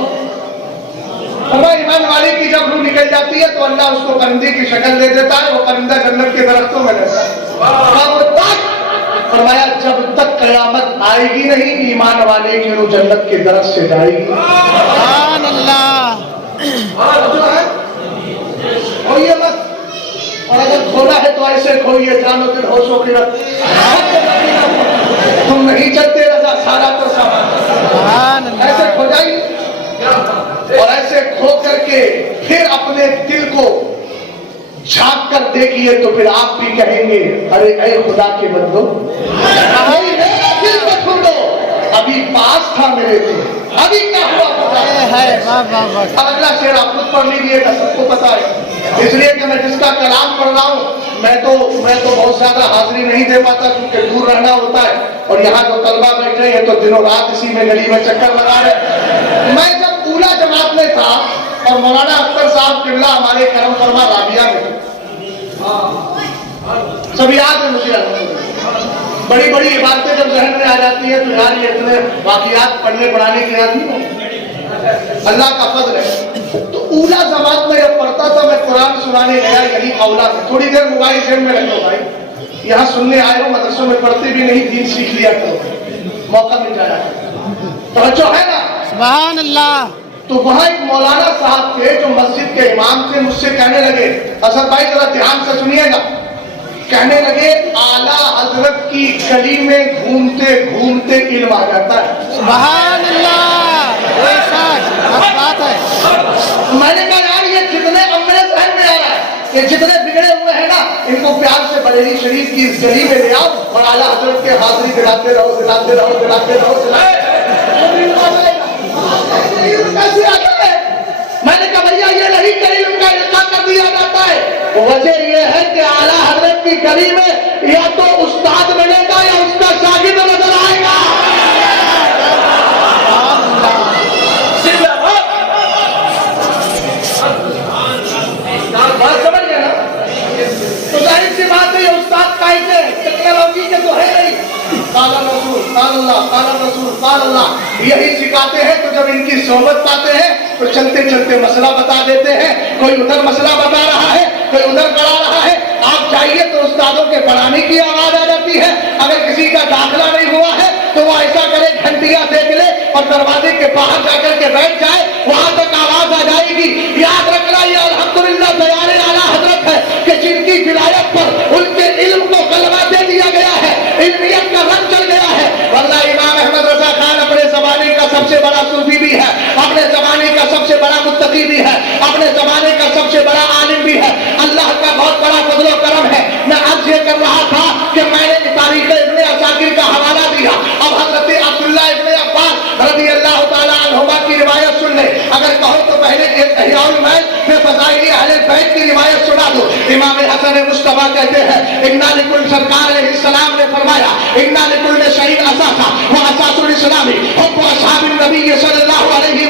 फरमाया ईमान वाले की जब रूह निकल जाती है तो अल्लाह उसको परिंदे की शक्ल दे देता है, वो परिंदा जन्नत के दरख्तों में रहता है। फरमाया जब तक कयामत आएगी नहीं ईमान वाले की रूह जन्नत के दरख्त से जाएगी। सुभान अल्लाह। जो है खोइए मत, और अगर खोना है तो ऐसे खोइए जानो दिन होशो की रख। तुम नहीं चलते रजा सारा तो सुभान सब ऐसे अल्लाह। खो जाइए और ऐसे खो करके फिर अपने दिल को झांक कर देखिए तो फिर आप भी कहेंगे अरे ऐ खुदा के बंदो मेरा दिल को ढूंढो, अभी पास था मेरे दिल, अभी क्या हुआ पता है वाह वाह वाह। अगला शेर आप खुद पढ़ लीजिएगा, सबको पता है। इसलिए कि मैं जिसका कलाम पढ़ रहा हूँ मैं तो बहुत ज्यादा हाजिरी नहीं दे पाता क्योंकि दूर रहना होता है, और यहाँ जो तलबा बैठे हैं तो दिनों रात इसी में गली में चक्कर लगा रहे। मैं जब ऊला जमात में था और मौलाना अख्तर साहब किबला हमारे करम फरमा राबिया में, सब याद है मुझे। बड़ी बड़ी इबादतें जब जहन में आ जाती है तो यार ये इतने वाकियात पढ़ने पढ़ाने के याद नहीं हो, अल्लाह का फضل है। तो ऊला जमात में जब पढ़ता था मैं कुरान सुनाने गया यही औला में, थोड़ी देर मोबाइल जेब में रख लो भाई, यहाँ सुनने आए हो, मदरसों में पढ़ते भी नहीं, दीन सीख लिया करो, मौका मिल जाएगा। तो जो है ना सुभान अल्लाह। تو وہاں ایک مولانا صاحب تھے جو مسجد کے امام تھے, مجھ سے کہنے لگے, اسد بھائی ذرا دھیان سے سنیے گا, کہنے لگے اعلیٰ حضرت کی گلی میں گھومتے گھومتے علم آ جاتا ہے. سبحان اللہ, بے شک, کیا بات ہے. میں نے کہا یار یہ کتنے میرے ذہن میں آ رہا ہے کہ جتنے بگڑے ہوئے ہیں نا ان کو پیار سے بریلی شریف کی اس گلی میں لے آؤ اور اعلیٰ حضرت کے حاضری دلاتے رہو دلاتے رہو دلاتے رہو کیسے آتا ہے. میں نے کہا بھیا یہ نہیں کہ علم کا القاء کر دیا جاتا ہے, وجہ یہ ہے کہ اعلیٰ حضرت کی گلی میں یا تو استاد ملے گا یا اس کا شاگرد نظر آئے گا. بات سمجھ گئے نا. تو ظاہر سی بات ہے یہ استاد کیسے ٹیکنالوجی کے تو ہے نہیں, قال رسول قال اللہ قال رسول قال اللہ یہی سکھاتے ہیں. تو جب ان کی صحبت پاتے ہیں تو چلتے چلتے مسئلہ بتا دیتے ہیں, کوئی ادھر مسئلہ بتا رہا ہے کوئی ادھر پڑھا رہا ہے. آپ چاہیے تو استادوں کے پڑھانے کی آواز آ جاتی ہے, اگر کسی کا داخلہ نہیں ہوا ہے تو وہ ایسا کرے گھنٹیاں دیکھ لے اور دروازے کے باہر جا کر کے بیٹھ جائے, وہاں تک آواز آ جائے گی. یاد رکھنا یہ الحمدللہ بیان اعلیٰ حضرت ہے کہ جن کی ولایت پر ان کے علم کو غلبہ دے دیا گیا ہے, علمیت کا رنگ چل گیا ہے. ورنہ امام احمد رضا خان اپنے زمانے کا سب سے بڑا صوفی بھی ہے, اپنے زمانے کا سب سے بڑا متقی بھی ہے, اپنے زمانے کا سب سے بڑا عالم بھی ہے. اللہ کا بہت بڑا فضل و کرم ہے. میں عرض یہ کر رہا تھا کہ میں نے تاریخ ابن عساکر کا حوالہ دیا. اب حضرت عبداللہ ابن عباس رضی اللہ تعالیٰ عنہما کی روایت سن لیں. اگر کہو تو پہلے ایک احیاء المیت میں فضائل اہل بیت کی روایت سنا دو. امام حسن مصطفیٰ کہتے ہیں انا لکل سرکار علیہ السلام نے فرمایا انا لکل شہید اساسا و اساس الاسلام حب اصحاب النبی صلی اللہ علیہ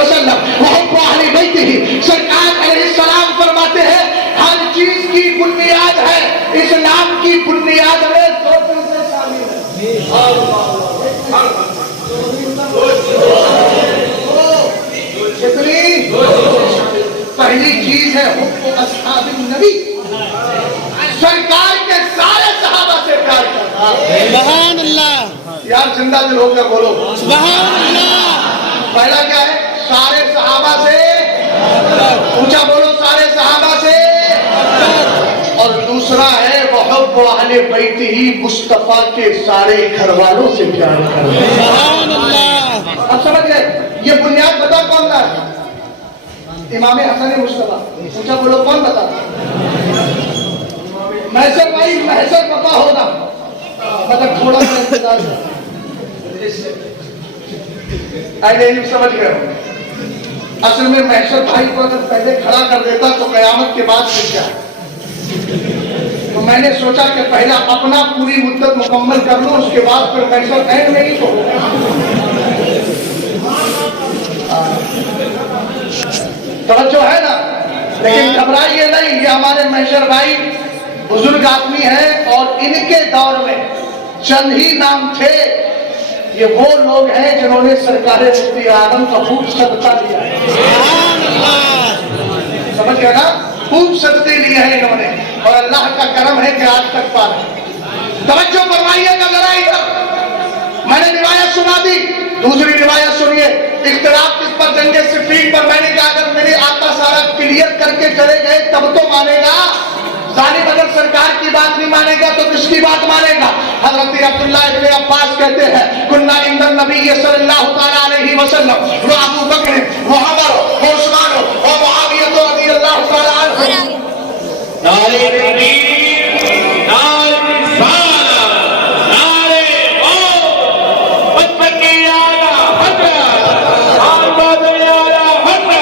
وسلم و حب اہل بیتہ. سرکار علیہ السلام فرماتے ہیں ہر چیز کی بنیاد ہے, اسلام کی بنیاد میں دو چیزیں شامل ہیں. کتنی؟ پہلی چیز ہے حب اصحاب النبی, سرکار کے سارے صحابہ سے پیار کرنا. سبحان اللہ, یار زندہ دل ہو کر بولو سبحان اللہ. پہلا کیا ہے؟ سارے صحابہ سے, اونچا بولو, سارے صحابہ سے. اور دوسرا ہے وحب اہل بیت ہی, مصطفیٰ کے سارے گھر والوں سے پیار کرنا. سبحان اللہ. اب سمجھ گئے یہ بنیاد بتا کون کا ہے؟ امام حسن مصطفیٰ. اونچا بولو کون بتا؟ محسن بھائی, محسن پتا ہوگا مگر تھوڑا سا انتظار نہیں سمجھ گئے ہو. اصل میں محسن بھائی کو اگر پہلے کھڑا کر دیتا تو قیامت کے بعد پھر کیا. تو میں نے سوچا کہ پہلا اپنا پوری مدت مکمل کر لوں, اس کے بعد پھر محسن اینڈ میں ہی تو توجہ ہے نا. لیکن گھبرائیے نہیں, یہ ہمارے محشر بھائی بزرگ آدمی ہیں اور ان کے دور میں چند ہی نام تھے. یہ وہ لوگ ہیں جنہوں نے سرکار مفتی اعظم کا خوب صدقہ لیا ہے. سمجھ گیا نا, خوب صدقے لیے ہیں انہوں نے, اور اللہ کا کرم ہے کہ آج تک پا رہے. توجہ فرمائیے گا ذرا ادھر, میں نے روایت سنا دی. دوسری روایت سنیے, اختلاف کس پر؟ جنگ صفین پر. میں نے کہا اگر میرے آقا سارا کلیئر کر کے چلے گئے تب تو مانے گا. ظالم اگر سرکار کی بات نہیں مانے گا تو کس کی بات مانے گا؟ حضرت عبداللہ ابن عباس کہتے ہیں کننا عند النبی صلی اللہ تعالیٰ علیہ وسلم و ابو بکر و عمر و عثمان و معاویہ رضی اللہ تعالیٰ عنہ. نعرہ تکبیر, نعرہ رسالت, نعرہ موت, متقی اعلی حضرت, آمد اعلی حضرت,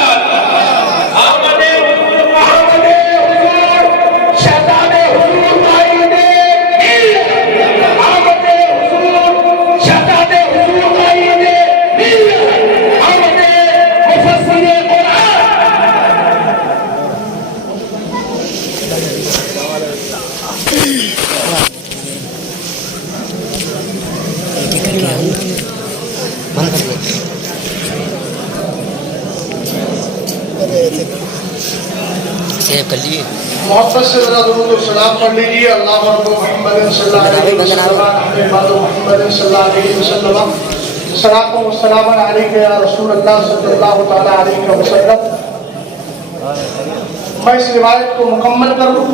آمد حضور, آمد حضور, شہزاد حضور قائد ملت, آمد حضور, شہزاد حضور قائد ملت, آمد مفسر قرآن. سیو کر لیے. محبت سے ذرا درود و سلام پڑھ لیجیے. اللہ محمد صلی اللہ علیہ وسلم, محمد صلی اللہ علیہ وسلم, सलात व सलाम अलैका या रसूल अल्लाह सल्लल्लाहु तआला अलैहि वसल्लम। मैं इस रिवायत को मुकम्मल कर लूँ,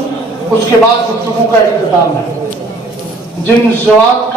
उसके बाद गुफ्तगू का इख्तिताम है। जिन ज़वात का